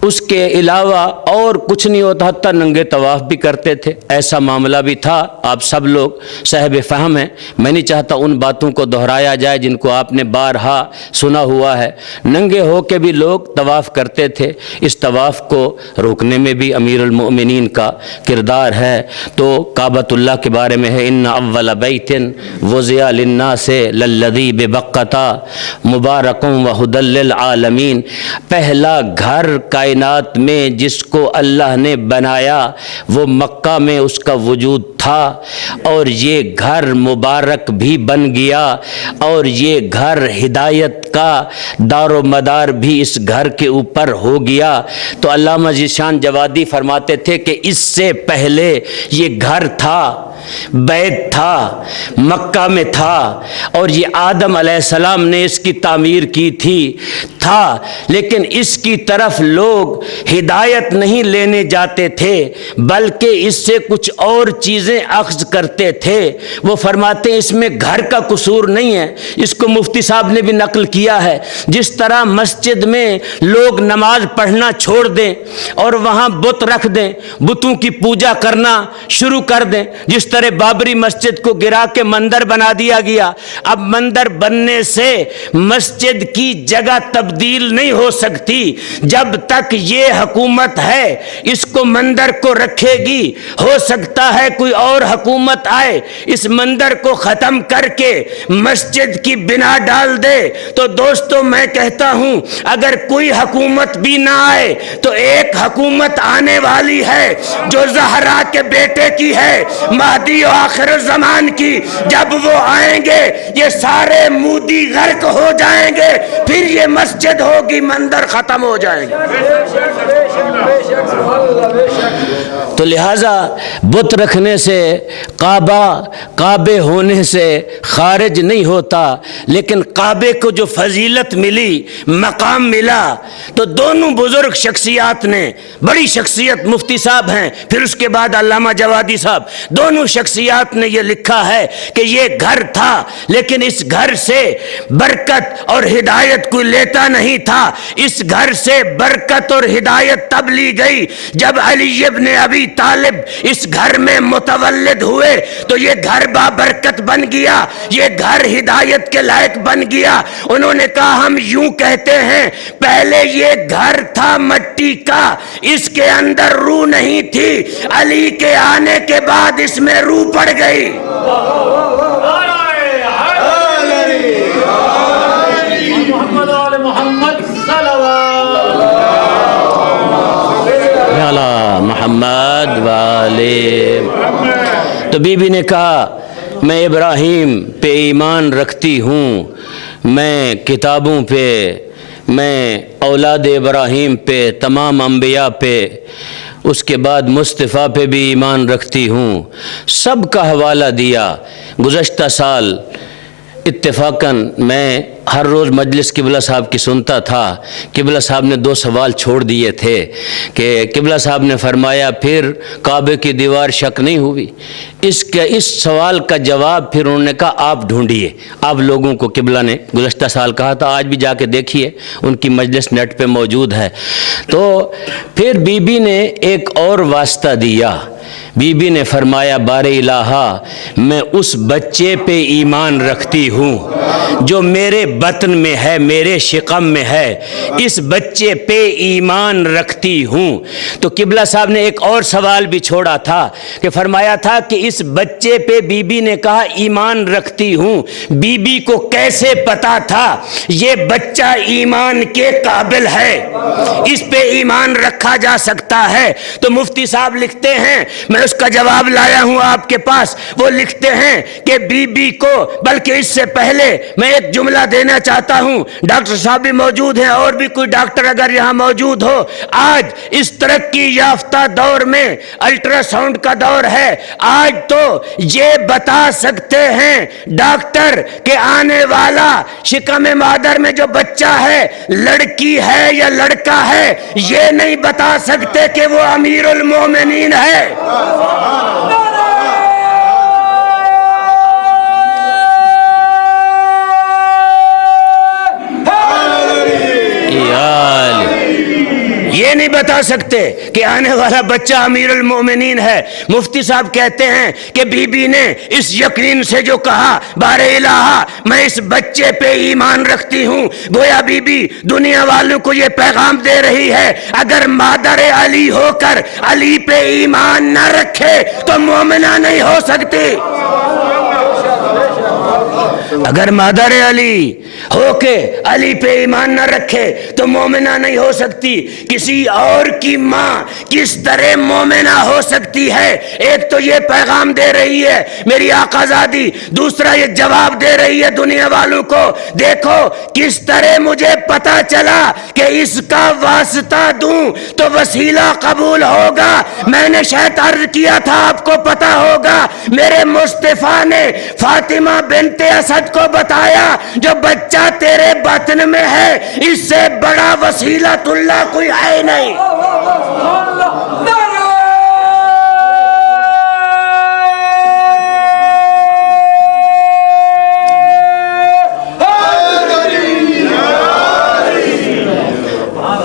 اس کے علاوہ اور کچھ نہیں ہوتا، حتیٰ ننگے طواف بھی کرتے تھے، ایسا معاملہ بھی تھا۔ آپ سب لوگ صاحب فہم ہیں، میں نہیں چاہتا ان باتوں کو دہرایا جائے جن کو آپ نے بارہا سنا ہوا ہے، ننگے ہو کے بھی لوگ طواف کرتے تھے، اس طواف کو روکنے میں بھی امیر المؤمنین کا کردار ہے۔ تو کعبۃ اللہ کے بارے میں ہے ان اول بیت وضع للناس للذی ببکۃ مبارک و وہدی للعالمین. پہلا گھر کائنات میں جس کو اللہ نے بنایا وہ مکہ میں اس کا وجود تھا، اور یہ گھر مبارک بھی بن گیا، اور یہ گھر ہدایت کا دار و مدار بھی اس گھر کے اوپر ہو گیا. تو علامہ ذیشان جوادی فرماتے تھے کہ اس سے پہلے یہ گھر تھا، بیت تھا، مکہ میں تھا، اور یہ آدم علیہ السلام نے اس کی تعمیر کی تھا، لیکن اس کی طرف لوگ ہدایت نہیں لینے جاتے تھے بلکہ اس سے کچھ اور چیزیں اخذ کرتے تھے. وہ فرماتے ہیں اس میں گھر کا قصور نہیں ہے، اس کو مفتی صاحب نے بھی نقل کیا ہے. جس طرح مسجد میں لوگ نماز پڑھنا چھوڑ دیں اور وہاں بت رکھ دیں، بتوں کی پوجا کرنا شروع کر دیں، جس طرح بابری مسجد کو گرا کے مندر بنا دیا گیا. اب مندر بننے سے مسجد کی جگہ تبدیل نہیں ہو سکتی جب تک یہ حکومت ہے اس کو مندر کو رکھے گی. ہو سکتا ہے کوئی اور حکومت آئے اس مندر کو ختم کر کے مسجد کی بنا ڈال دے. تو دوستو میں کہتا ہوں اگر کوئی حکومت بھی نہ آئے تو ایک حکومت آنے والی ہے جو زہرا کے بیٹے کی ہے، مہدی و آخر الزمان کی. جب وہ آئیں گے یہ سارے مودی غرق ہو جائیں گے، پھر یہ مسجد ہوگی، مندر ختم ہو جائیں گے. تو لہٰذا بت رکھنے سے کعبے ہونے سے خارج نہیں ہوتا، لیکن کعبے کو جو فضیلت ملی، مقام ملا، تو دونوں بزرگ شخصیات نے، بڑی شخصیت مفتی صاحب ہیں، پھر اس کے بعد علامہ جوادی صاحب، دونوں شخصیات نے یہ لکھا ہے کہ یہ گھر تھا لیکن اس گھر سے برکت اور ہدایت کوئی لیتا نہیں تھا. اس گھر سے برکت اور ہدایت تب لی گئی جب علی ابن ابی طالب اس گھر میں متولد ہوئے تو یہ گھر بابرکت بن گیا، یہ گھر ہدایت کے لائق بن گیا. انہوں نے کہا ہم یوں کہتے ہیں پہلے یہ گھر تھا مٹی کا، اس کے اندر روح نہیں تھی، علی کے آنے کے بعد اس میں روح پڑ گئی. محمد والے. تو بی بی نے کہا میں ابراہیم پہ ایمان رکھتی ہوں، میں کتابوں پہ، میں اولاد ابراہیم پہ، تمام انبیاء پہ، اس کے بعد مصطفیٰ پہ بھی ایمان رکھتی ہوں. سب کا حوالہ دیا. گزشتہ سال اتفاقاً میں ہر روز مجلس قبلہ صاحب کی سنتا تھا. قبلہ صاحب نے 2 سوال چھوڑ دیے تھے کہ قبلہ صاحب نے فرمایا پھر کعبے کی دیوار شک نہیں ہوئی. اس سوال کا جواب پھر انہوں نے کہا آپ ڈھونڈیے. آپ لوگوں کو قبلہ نے گزشتہ سال کہا تھا، آج بھی جا کے دیکھیے، ان کی مجلس نیٹ پہ موجود ہے. تو پھر بی بی نے ایک اور واسطہ دیا. بی بی نے فرمایا بار الہا میں اس بچے پہ ایمان رکھتی ہوں جو میرے بطن میں ہے، میرے شقم میں ہے، اس بچے پہ ایمان رکھتی ہوں. تو قبلہ صاحب نے ایک اور سوال بھی چھوڑا تھا کہ فرمایا تھا کہ اس بچے پہ بی بی نے کہا ایمان رکھتی ہوں. بی بی کو کیسے پتا تھا یہ بچہ ایمان کے قابل ہے، اس پہ ایمان رکھا جا سکتا ہے؟ تو مفتی صاحب لکھتے ہیں، میں اس کا جواب لایا ہوں آپ کے پاس. وہ لکھتے ہیں کہ بی بی کو، بلکہ اس سے پہلے میں ایک جملہ دینا چاہتا ہوں. ڈاکٹر صاحب بھی موجود ہیں اور بھی کوئی ڈاکٹر اگر یہاں موجود ہو. آج اس ترقی یافتہ دور میں الٹرا ساؤنڈ کا دور ہے، آج تو یہ بتا سکتے ہیں ڈاکٹر کہ آنے والا شکم مادر میں جو بچہ ہے لڑکی ہے یا لڑکا ہے. یہ نہیں بتا سکتے کہ وہ امیر المومنین ہے. یہ نہیں بتا سکتے کہ آنے والا بچہ امیر المومنین ہے. مفتی صاحب کہتے ہیں کہ بی بی نے اس یقین سے جو کہا بار الہا میں اس بچے پہ ایمان رکھتی ہوں، گویا بی بی دنیا والوں کو یہ پیغام دے رہی ہے اگر مادر علی ہو کر علی پہ ایمان نہ رکھے تو مومنہ نہیں ہو سکتی. اگر مادر علی ہو کے علی پہ ایمان نہ رکھے تو مومنہ نہیں ہو سکتی. کسی اور کی ماں کس طرح مومنہ ہو سکتی ہے؟ ایک تو یہ پیغام دے رہی ہے میری آقا زادی، دوسرا یہ جواب دے رہی ہے دنیا والوں کو، دیکھو کس طرح مجھے پتا چلا کہ اس کا واسطہ دوں تو وسیلہ قبول ہوگا. میں نے شاید عرض کیا تھا، آپ کو پتا ہوگا، میرے مصطفیٰ نے فاطمہ بنت اسد کو بتایا جو بچہ تیرے بطن میں ہے اس سے بڑا وسیلۃ اللہ کوئی ہے نہیں.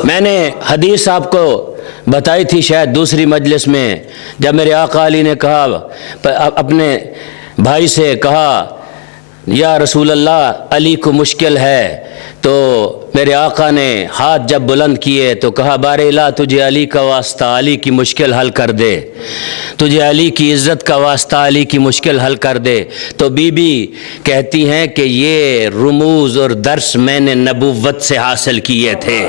میں نے حدیث آپ کو بتائی تھی شاید دوسری مجلس میں، جب میرے آقا علی نے کہا، اپنے بھائی سے کہا یا رسول اللہ علی کو مشکل ہے، تو میرے آقا نے ہاتھ جب بلند کیے تو کہا بار الہ تجھے علی کا واسطہ علی کی مشکل حل کر دے، تجھے علی کی عزت کا واسطہ علی کی مشکل حل کر دے. تو بی بی کہتی ہیں کہ یہ رموز اور درس میں نے نبوت سے حاصل کیے تھے.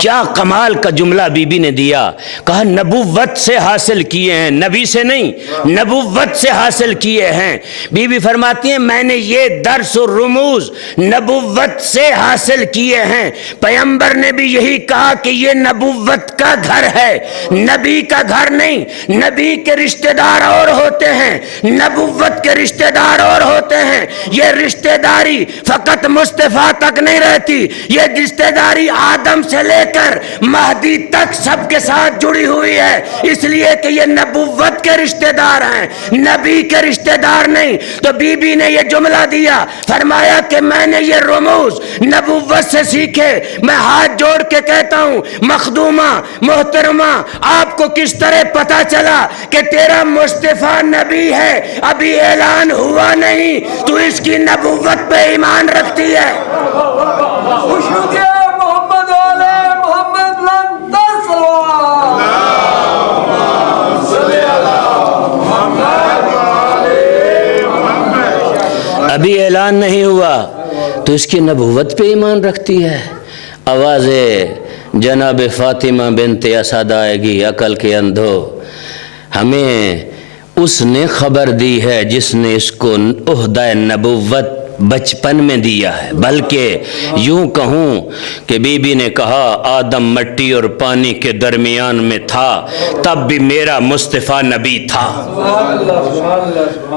کیا کمال کا جملہ بی بی نے دیا، کہا نبوت سے حاصل کیے ہیں، نبی سے نہیں، نبوت سے حاصل کیے ہیں. بی بی فرماتی ہیں میں نے یہ درس اور رموز نبوت سے حاصل کیے ہیں. پیغمبر نے بھی یہی کہا کہ یہ نبوت کا گھر ہے، نبی کا گھر نہیں. نبی کے رشتہ دار اور ہوتے ہیں، نبوت کے رشتہ دار اور ہوتے ہیں. یہ رشتہ داری فقط مصطفیٰ تک نہیں رہتی، یہ رشتہ داری آدم سے لے کر مہدی تک سب کے ساتھ جڑی ہوئی ہے، اس لیے کہ یہ نبوت کے رشتہ دار ہیں، نبی کے رشتہ دار نہیں. تو بی بی نے یہ جملہ دیا، فرمایا کہ میں نے یہ رموز نبوت سے سیکھے. میں ہاتھ جوڑ کے کہتا ہوں مخدومہ محترمہ، آپ کو کس طرح پتا چلا کہ تیرا مصطفیٰ نبی ہے؟ ابھی اعلان ہوا نہیں، تو اس کی نبوت پہ ایمان رکھتی ہے. محمد علیہ محمد لن تصلوا. ابھی اعلان نہیں ہوا تو اس کی نبوت پہ ایمان رکھتی ہے. آواز جناب فاطمہ بنت اسد آئے گی عقل کے اندھو. ہمیں اس نے خبر دی ہے جس نے اس کو عہدہ نبوت بچپن میں دیا ہے. بلکہ یوں کہوں کہ بی بی نے کہا آدم مٹی اور پانی کے درمیان میں تھا تب بھی میرا مصطفیٰ نبی تھا.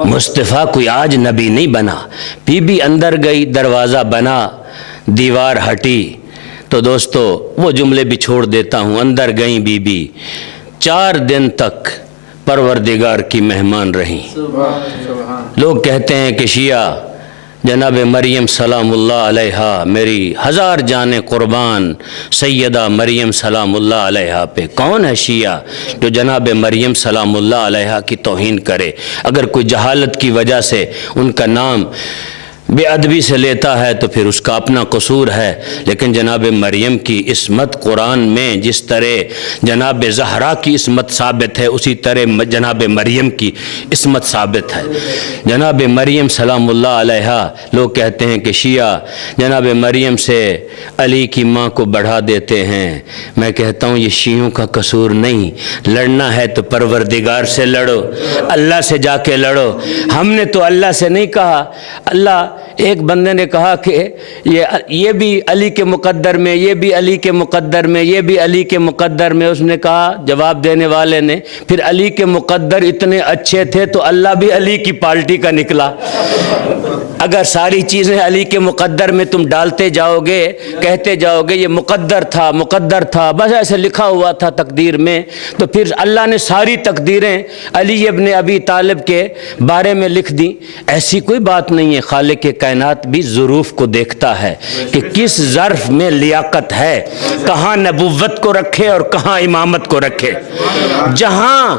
مصطفیٰ کوئی آج نبی نہیں بنا. بی بی اندر گئی، دروازہ بنا، دیوار ہٹی. تو دوستو وہ جملے بھی چھوڑ دیتا ہوں. اندر گئیں بی بی، 4 دن تک پروردگار کی مہمان رہیں. لوگ کہتے ہیں کہ شیعہ جناب مریم سلام اللہ علیہا، میری 1000 جانیں قربان سیدہ مریم سلام اللہ علیہا پہ. کون ہے شیعہ جو جناب مریم سلام اللہ علیہا کی توہین کرے؟ اگر کوئی جہالت کی وجہ سے ان کا نام بے ادبی سے لیتا ہے تو پھر اس کا اپنا قصور ہے. لیکن جناب مریم کی عصمت قرآن میں جس طرح جناب زہرا کی عصمت ثابت ہے اسی طرح جناب مریم کی عصمت ثابت ہے. جناب مریم سلام اللہ علیہا، لوگ کہتے ہیں کہ شیعہ جناب مریم سے علی کی ماں کو بڑھا دیتے ہیں. میں کہتا ہوں یہ شیعوں کا قصور نہیں. لڑنا ہے تو پروردگار سے لڑو، اللہ سے جا کے لڑو. ہم نے تو اللہ سے نہیں کہا. اللہ ایک بندے نے کہا کہ یہ بھی علی کے مقدر میں، یہ بھی علی کے مقدر میں، یہ بھی علی کے مقدر میں. اس نے کہا جواب دینے والے نے پھر علی کے مقدر اتنے اچھے تھے تو اللہ بھی علی کی پارٹی کا نکلا. اگر ساری چیزیں علی کے مقدر میں تم ڈالتے جاؤ گے، کہتے جاؤ گے یہ مقدر تھا مقدر تھا، بس ایسے لکھا ہوا تھا تقدیر میں، تو پھر اللہ نے ساری تقدیریں علی ابن ابی طالب کے بارے میں لکھ دیں. ایسی کوئی بات نہیں ہے. خالق کائنات بھی ظروف کو دیکھتا ہے کہ کس ظرف میں لیاقت ہے، کہاں نبوت کو رکھے اور کہاں امامت کو رکھے. جہاں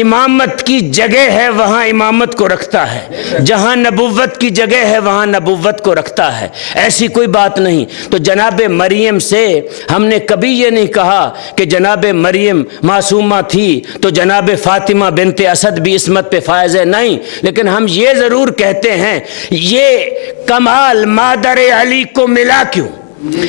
امامت کی جگہ ہے وہاں امامت کو رکھتا ہے، جہاں نبوت کی جگہ ہے وہاں نبوت کو رکھتا ہے، ایسی کوئی بات نہیں۔ تو جناب مریم سے ہم نے کبھی یہ نہیں کہا کہ جناب مریم معصومہ تھی تو جناب فاطمہ بنت اسد بھی عصمت پہ فائز ہے، نہیں، لیکن ہم یہ ضرور کہتے ہیں یہ کمال مادر علی کو ملا کیوں،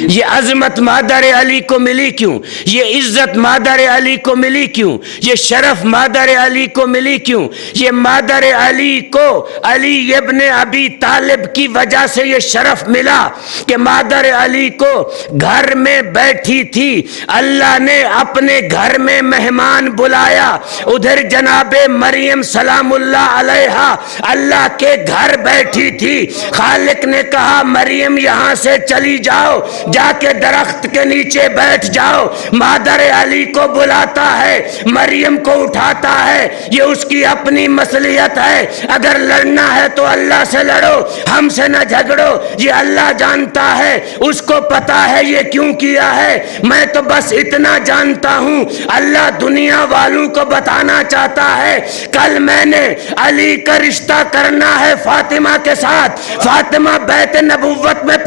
یہ عظمت مادر علی کو ملی کیوں، یہ عزت مادر علی کو ملی کیوں، یہ شرف مادر علی کو ملی کیوں؟ یہ مادر علی کو علی ابن ابی طالب کی وجہ سے یہ شرف ملا کہ مادر علی کو گھر میں بیٹھی تھی، اللہ نے اپنے گھر میں مہمان بلایا، ادھر جناب مریم سلام اللہ علیہا اللہ کے گھر بیٹھی تھی، خالق نے کہا مریم یہاں سے چلی جاؤ، جا کے درخت کے نیچے بیٹھ جاؤ، مادر علی کو بلاتا ہے، مریم کو اٹھاتا ہے، یہ اس کی اپنی مصلحت ہے، اگر لڑنا ہے تو اللہ سے لڑو، ہم سے نہ جھگڑو، یہ اللہ جانتا ہے، اس کو پتا ہے یہ کیوں کیا ہے، میں تو بس اتنا جانتا ہوں، اللہ دنیا والوں کو بتانا چاہتا ہے، کل میں نے علی کا رشتہ کرنا ہے فاطمہ کے ساتھ، فاطمہ بیت نبوت میں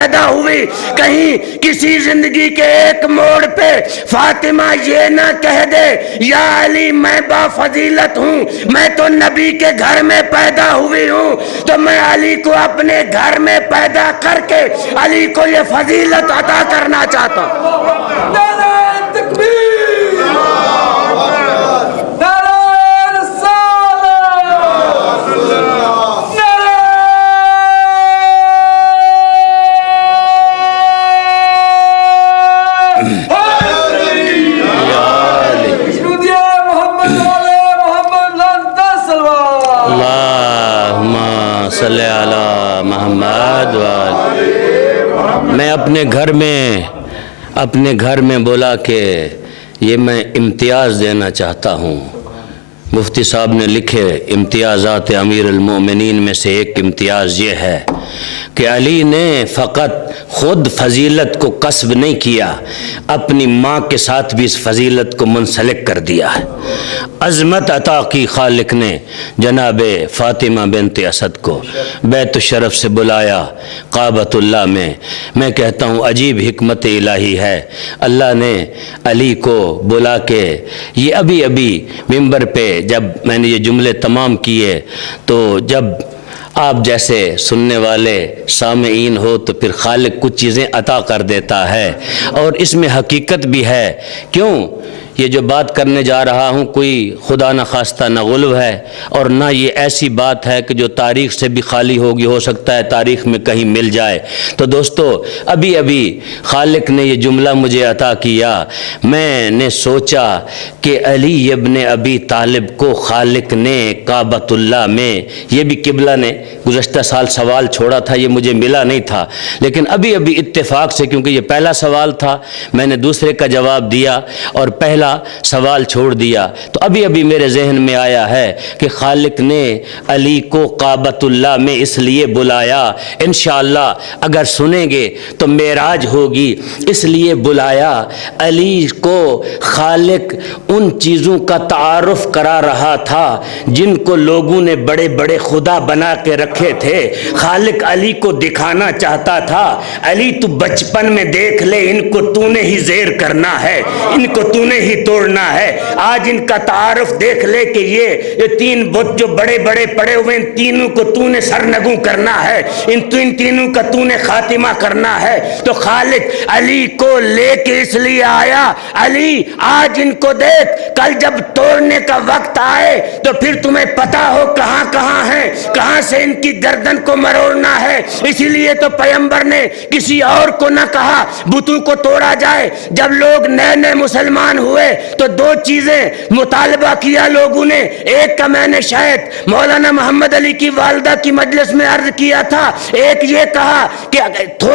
پیدا ہوئی، کہیں کسی زندگی کے ایک موڑ پہ فاطمہ یہ نہ کہہ دے یا علی میں با فضیلت ہوں، میں تو نبی کے گھر میں پیدا ہوئی ہوں، تو میں علی کو اپنے گھر میں پیدا کر کے علی کو یہ فضیلت عطا کرنا چاہتا ہوں۔ نعرہ تکبیر، نعرہ رسالت، اللہم صلی علی محمد میں اپنے گھر میں بولا کہ یہ میں امتیاز دینا چاہتا ہوں۔ مفتی صاحب نے لکھے امتیازات امیر المومنین میں سے ایک امتیاز یہ ہے کہ علی نے فقط خود فضیلت کو کسب نہیں کیا، اپنی ماں کے ساتھ بھی اس فضیلت کو منسلک کر دیا ہے۔ عظمت عطا کی خالق نے جناب فاطمہ بنت اسد کو بیت الشرف سے بلایا کعبۃ اللہ میں کہتا ہوں عجیب حکمت الہی ہے، اللہ نے علی کو بلا کے یہ ابھی منبر پہ جب میں نے یہ جملے تمام کیے تو جب آپ جیسے سننے والے سامعین ہو تو پھر خالق کچھ چیزیں عطا کر دیتا ہے، اور اس میں حقیقت بھی ہے۔ کیوں؟ یہ جو بات کرنے جا رہا ہوں کوئی خدا نہ خواستہ نہ غلو ہے، اور نہ یہ ایسی بات ہے کہ جو تاریخ سے بھی خالی ہوگی، ہو سکتا ہے تاریخ میں کہیں مل جائے۔ تو دوستو ابھی خالق نے یہ جملہ مجھے عطا کیا، میں نے سوچا کہ علی ابن ابی طالب کو خالق نے کعبۃ اللہ میں، یہ بھی قبلہ نے گزشتہ سال سوال چھوڑا تھا، یہ مجھے ملا نہیں تھا، لیکن ابھی اتفاق سے، کیونکہ یہ پہلا سوال تھا میں نے دوسرے کا جواب دیا اور پہلا سوال چھوڑ دیا، تو ابھی میرے ذہن میں آیا ہے کہ خالق نے علی کو کعبۃ اللہ میں اس لیے بلایا، انشاءاللہ اگر سنیں گے تو معراج ہوگی، اس لیے بلایا علی کو خالق ان چیزوں کا تعارف کرا رہا تھا جن کو لوگوں نے بڑے بڑے خدا بنا کے رکھے تھے، خالق علی کو دکھانا چاہتا تھا، علی تو بچپن میں دیکھ لے، ان کو تو نے ہی زیر کرنا ہے، ان کو تو نے ہی توڑنا ہے، آج ان کا تعارف دیکھ لے کہ یہ تین بت جو بڑے بڑے پڑے ہوئے، ان تینوں کو تو نے سرنگوں کرنا ہے، ان تینوں کا تو نے خاتمہ کرنا ہے، تو خالق علی کو لے کے اس لیے آیا، علی آج ان کو دیکھ، کل جب توڑنے کا وقت آئے تو پھر تمہیں پتا ہو کہاں ہیں، کہاں سے ان کی گردن کو مروڑنا ہے، اسی لیے تو پیغمبر نے کسی اور کو نہ کہا بتوں کو توڑا جائے۔ جب لوگ نئے مسلمان ہوئے تو دو چیزیں مطالبہ کیا لوگوں نے، ایک کا میں نے شاید مولانا محمد علی کی والدہ کی مجلس میں عرض کیا تھا، ایک یہ کہا کہ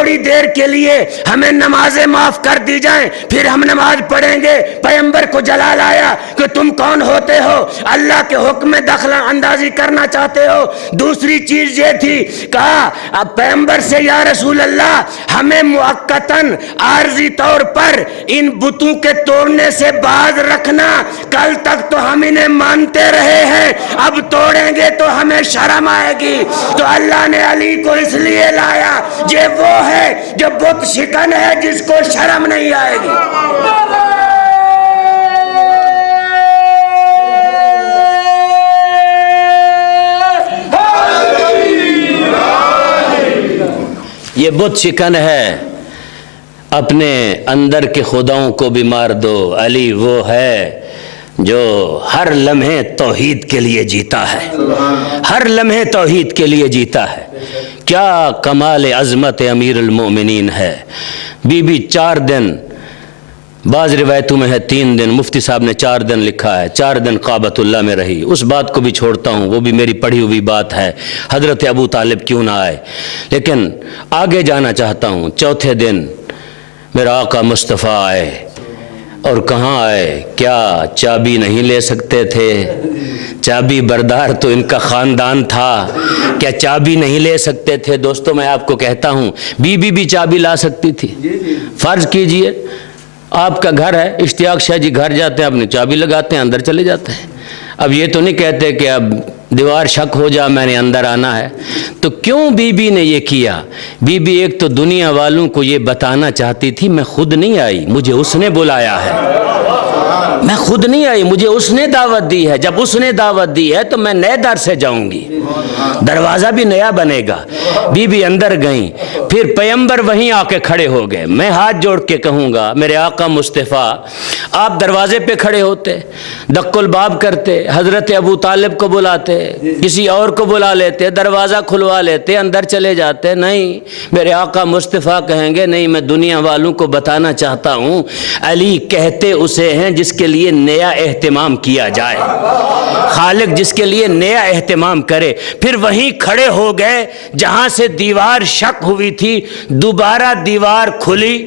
تھوڑی دیر کے لیے ہمیں نمازیں معاف کر دی جائیں، پھر ہم نماز پڑھیں گے۔ پیغمبر کو جلال آیا کہ تم کون ہوتے ہو، اللہ کے حکم میں دخل اندازی کرنا چاہتے ہو۔ دوسری چیز یہ تھی، کہا اب پیغمبر سے یا رسول اللہ ہمیں مؤقتاً عارضی طور پر ان بتوں کے توڑنے سے باز رکھنا، کل تک تو ہم انہیں مانتے رہے ہیں، اب توڑیں گے تو ہمیں شرم آئے گی۔ تو اللہ نے علی کو اس لیے لایا، یہ وہ ہے جو بت شکن ہے، جس کو شرم نہیں آئے گی۔ یہ بت شکن ہے، اپنے اندر کے خداؤں کو بھی مار دو۔ علی وہ ہے جو ہر لمحے توحید کے لیے جیتا ہے، ہر لمحے توحید کے لیے جیتا ہے۔ کیا کمال عظمت امیر المومنین ہے۔ بی بی 4 دن، بعض روایتوں میں ہے 3 دن، مفتی صاحب نے 4 دن لکھا ہے، 4 دن کعبۃ اللہ میں رہی۔ اس بات کو بھی چھوڑتا ہوں، وہ بھی میری پڑھی ہوئی بات ہے، حضرت ابو طالب کیوں نہ آئے، لیکن آگے جانا چاہتا ہوں۔ 4تھے دن میرا آقا مصطفیٰ آئے، اور کہاں آئے؟ کیا چابی نہیں لے سکتے تھے؟ چابی بردار تو ان کا خاندان تھا، کیا چابی نہیں لے سکتے تھے؟ دوستو میں آپ کو کہتا ہوں، بی بی بھی چابی لا سکتی تھی۔ فرض کیجئے آپ کا گھر ہے، اشتیاق شاہ جی گھر جاتے ہیں، اپنی چابی لگاتے ہیں، اندر چلے جاتے ہیں۔ اب یہ تو نہیں کہتے کہ اب دیوار شک ہو جا میں نے اندر آنا ہے۔ تو کیوں بی بی نے یہ کیا؟ بی بی ایک تو دنیا والوں کو یہ بتانا چاہتی تھی میں خود نہیں آئی، مجھے اس نے بلایا ہے، میں خود نہیں آئی، مجھے اس نے دعوت دی ہے، جب اس نے دعوت دی ہے تو میں نئے در سے جاؤں گی، دروازہ بھی نیا بنے گا۔ بی بی اندر گئیں، پھر پیغمبر وہیں آ کے کھڑے ہو گئے۔ میں ہاتھ جوڑ کے کہوں گا میرے آقا مصطفیٰ، آپ دروازے پہ کھڑے ہوتے، دق الباب کرتے، حضرت ابو طالب کو بلاتے، کسی اور کو بلا لیتے، دروازہ کھلوا لیتے، اندر چلے جاتے۔ نہیں، میرے آقا مصطفیٰ کہیں گے نہیں، میں دنیا والوں کو بتانا چاہتا ہوں علی کہتے اسے ہیں جس کے لیے نیا اہتمام کیا جائے، خالق جس کے لیے نیا اہتمام کرے۔ پھر وہیں کھڑے ہو گئے جہاں سے دیوار شک ہوئی تھی، دوبارہ دیوار کھلی،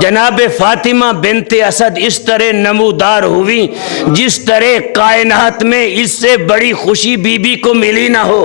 جناب فاطمہ بنت اسد اس طرح نمودار ہوئی جس طرح کائنات میں اس سے بڑی خوشی بی بی کو ملی نہ ہو۔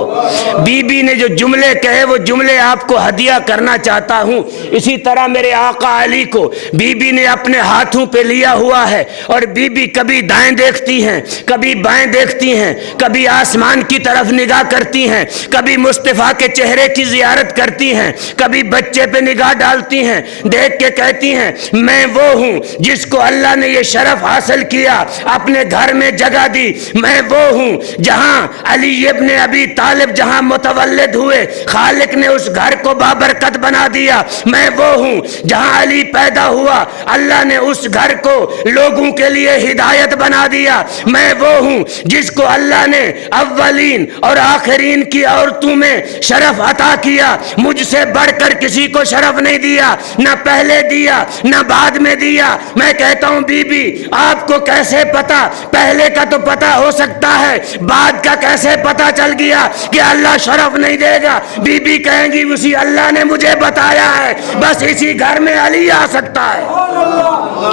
بی بی نے جو جملے کہے وہ جملے آپ کو ہدیہ کرنا چاہتا ہوں۔ اسی طرح میرے آقا علی کو بی بی نے اپنے ہاتھوں پہ لیا ہوا ہے، اور بی بی کبھی دائیں دیکھتی ہیں، کبھی بائیں دیکھتی ہیں، کبھی آسمان کی طرف نگاہ کرتی ہیں، کبھی مصطفیٰ کے چہرے کی زیارت کرتی ہیں، کبھی بچے پہ نگاہ ڈالتی ہیں، دیکھ کے کہتی ہیں میں وہ ہوں جس کو اللہ نے یہ شرف حاصل کیا، اپنے گھر میں جگہ دی۔ میں وہ ہوں جہاں علی ابن ابی طالب جہاں متولد ہوئے، خالق نے اس گھر کو بابرکت بنا دیا۔ میں وہ ہوں جہاں علی پیدا ہوا، اللہ نے اس گھر کو لوگوں کے لیے ہدایت بنا دیا۔ میں وہ ہوں جس کو اللہ نے اولین اور آخرین کی عورتوں میں شرف عطا کیا، مجھ سے بڑھ کر کسی کو شرف نہیں دیا، نہ پہلے دیا نہ بعد میں دیا۔ میں کہتا ہوں بی بی آپ کو کیسے پتا؟ پہلے کا تو پتا ہو سکتا ہے، بعد کا کیسے پتا چل گیا کہ اللہ شرف نہیں دے گا؟ بی بی کہیں گی اسی اللہ نے مجھے بتایا ہے، بس اسی گھر میں علی آ سکتا ہے۔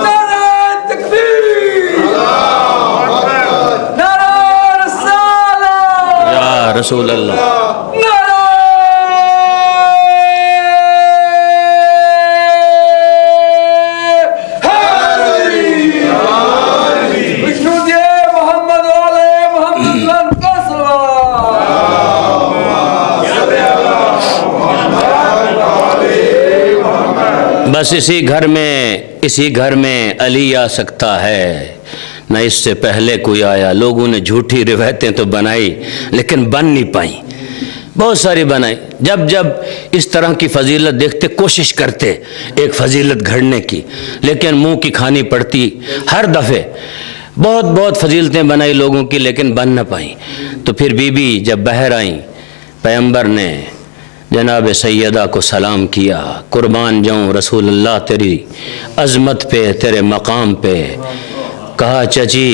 نعرہ تکبیر، نعرہ رسالت، یا رسول اللہ۔ نعرہ حیدری، وشنو جے محمد والے محمد لن بس اسی گھر میں علی آ سکتا ہے، نہ اس سے پہلے کوئی آیا۔ لوگوں نے جھوٹی روایتیں تو بنائی لیکن بن نہیں پائیں، بہت ساری بنائی۔ جب اس طرح کی فضیلت دیکھتے کوشش کرتے ایک فضیلت گھڑنے کی، لیکن منہ کی کھانی پڑتی ہر دفعے۔ بہت فضیلتیں بنائی لوگوں کی لیکن بن نہ پائیں۔ تو پھر بی بی جب باہر آئیں، پیغمبر نے جناب سیدہ کو سلام کیا، قربان جاؤں رسول اللہ تیری عظمت پہ، تیرے مقام پہ۔ کہا چچی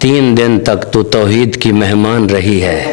3 دن تک تو توحید کی مہمان رہی ہے،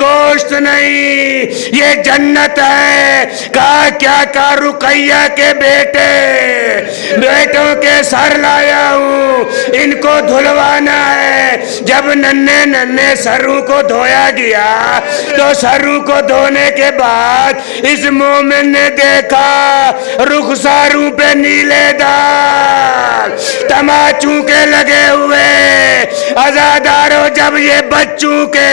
گوشت نہیں یہ جنت ہے. کہا کیا کہا رقیہ کے بیٹوں کے سر لایا ہوں ان کو دھلوانا ہے. جب ننھے سروں کو دھویا گیا تو سروں کو دھونے کے بعد اس مومن نے دیکھا رخساروں پہ نیلے داغ تماچوں کے لگے ہوئے. عزادارو جب یہ بچوں کے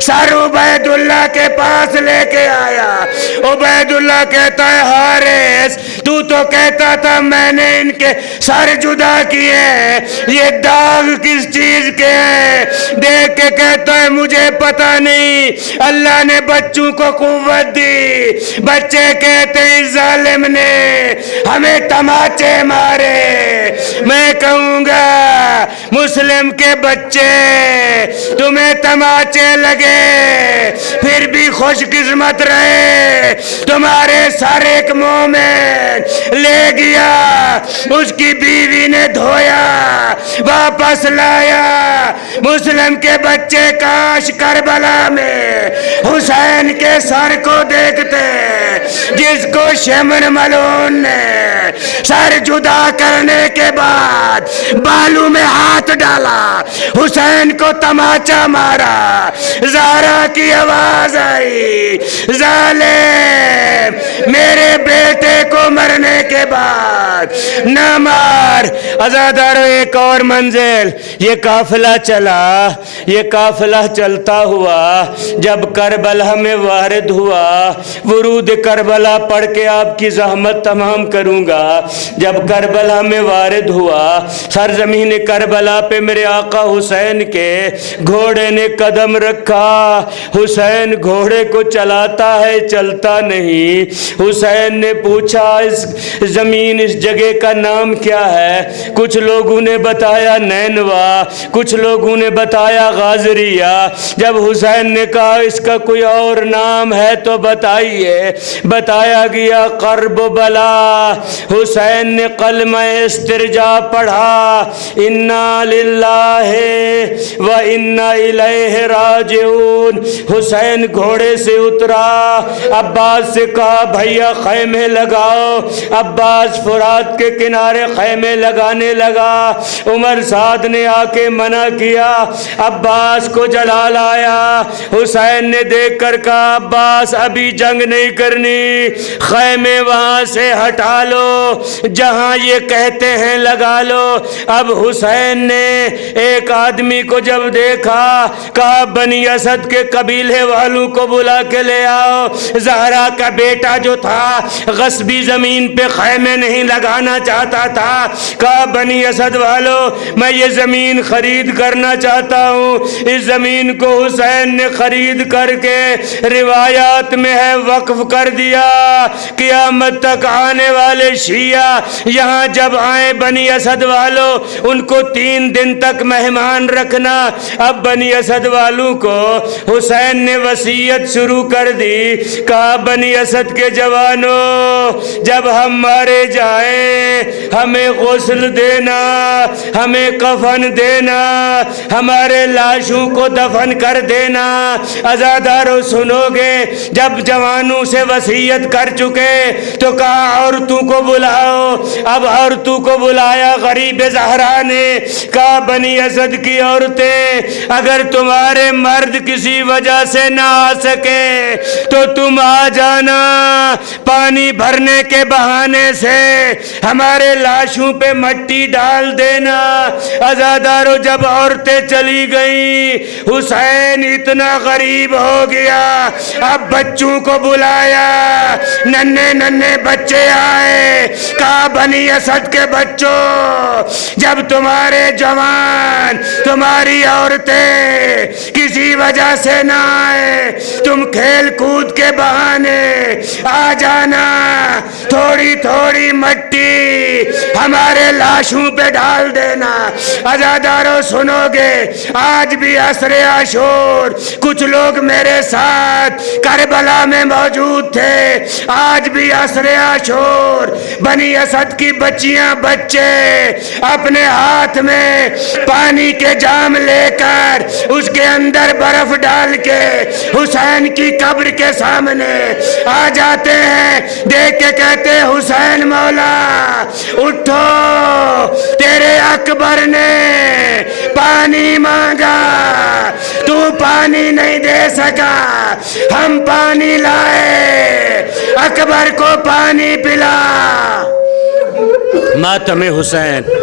سر عبید اللہ کے پاس لے کے آیا, عبید اللہ کہتا ہے حارث تو کہتا تھا میں نے ان کے سر جدا کیے, یہ داغ کس چیز کے ہیں؟ دیکھ کے کہتا ہے مجھے پتہ نہیں, اللہ نے بچوں کو قوت دی. بچے کہتے ہیں ظالم نے ہمیں تماچے مارے. میں کہوں گا مسلم کے بچے تمہیں تماچے لگے پھر بھی خوش قسمت رہے, تمہارے سر ایک مومن لے گیا, اس کی بیوی نے دھویا واپس لایا. مسلم کے بچے کاش کربلا میں حسین کے سر کو دیکھتے جس کو شمر ملعون نے سر جدا کرنے کے بعد بالوں میں ہاتھ ڈالا, حسین کو تماچا مارا. زہرا کی آواز آئی ظالم میرے بیٹے کو مرنے کے بعد نہ مار. عزادارو ایک اور منزل, یہ قافلہ چلا, یہ قافلہ چلتا ہوا جب کربلا میں وارد ہوا. ورود کربلا پڑھ کے آپ کی زحمت تمام کروں گا. جب کربلا میں وارد ہوا سرزمین کربلا پہ میرے آقا حسین کے گھوڑے نے قدم رکھا. حسین گھوڑے کو چلاتا ہے چلتا نہیں. حسین نے پوچھا اس زمین اس جگہ کا نام کیا ہے؟ کچھ لوگوں نے بتایا نینوا, کچھ لوگوں نے بتایا غازریہ. جب حسین نے کہا اس کا کوئی اور نام ہے تو بتائیے, بتایا گیا قرب بلا. حسین نے کلمہ استرجاع پڑھا انا للہ و انا الیہ راجعون. حسین گھوڑے سے اترا, عباس سے کہا بھیا خیمے لگاؤ. عباس فرات کے کنارے خیمے لگانے لگا. عمر سعد نے آ کے منع کیا, عباس کو جلال آیا. حسین نے دیکھ کر کہا عباس ابھی جنگ نہیں کرنی, خیمے وہاں سے ہٹا لو, جہاں یہ کہتے ہیں لگا لو. اب حسین نے ایک آدمی کو جب دیکھا کہا بنی اسد کے قبیلے والوں کو بلا کے لے آؤ. زہرا کا بیٹا جو تھا غصبی زمین پہ خیمے نہیں لگانا چاہتا تھا. کہا بنی اسد والو میں یہ زمین خرید کرنا چاہتا ہوں. اس زمین کو حسین نے خرید کر کے روایات میں ہے وقف کر دیا. قیامت تک آنے والے شیعہ یہاں جب آئیں بنی اسد والو ان کو 3 دن تک مہمان رکھنا. اب بنی اسد والوں کو حسین نے وصیت شروع کر دی. کہا بنی اسد کے جوانوں جب ہم مارے جائیں ہمیں غسل دینا, ہمیں کفن دینا, ہمارے لاشوں کو دفن کر دینا. عزادارو سنو گے جب جوانوں سے وصیت کر چکے تو کہا عورتوں کو بلاؤ. اب عورتوں کو بلایا. غریب زہرا نے کہا بنی اسد کی عورتیں اگر تمہارے مرد کسی وجہ سے نہ آ سکے تو تم آ جانا, پانی بھرنے کے بہانے سے ہمارے لاشوں پہ مٹی ڈال دینا. عزادارو جب عورتیں چلی گئیں حسین اتنا غریب ہو گیا. اب بچوں کو بلایا, ننھے بچے آئے. کہا بنی اسد کے بچوں جب تمہارے جوان تمہاری عورتیں کسی وجہ سے نہ آئے تم کھیل کود کے بہانے آ جانا, تھوڑی تھوڑی مٹی ہمارے لاشوں پہ ڈال دینا. عزادارو سنو گے آج بھی عصر عاشور کچھ لوگ میرے ساتھ کربلا میں موجود تھے. آج بھی عصر عاشور بنی اسد کی بچیاں بچے اپنے ہاتھ میں پانی کے جام لے کر کر اس کے اندر برف ڈال کے حسین کی قبر کے سامنے آ جاتے ہیں، دیکھ کے کہتے ہیں حسین مولا اٹھو، تیرے اکبر نے پانی مانگا، تو پانی نہیں دے سکا، ہم پانی لائے، اکبر کو پانی پلا۔ ماتم حسین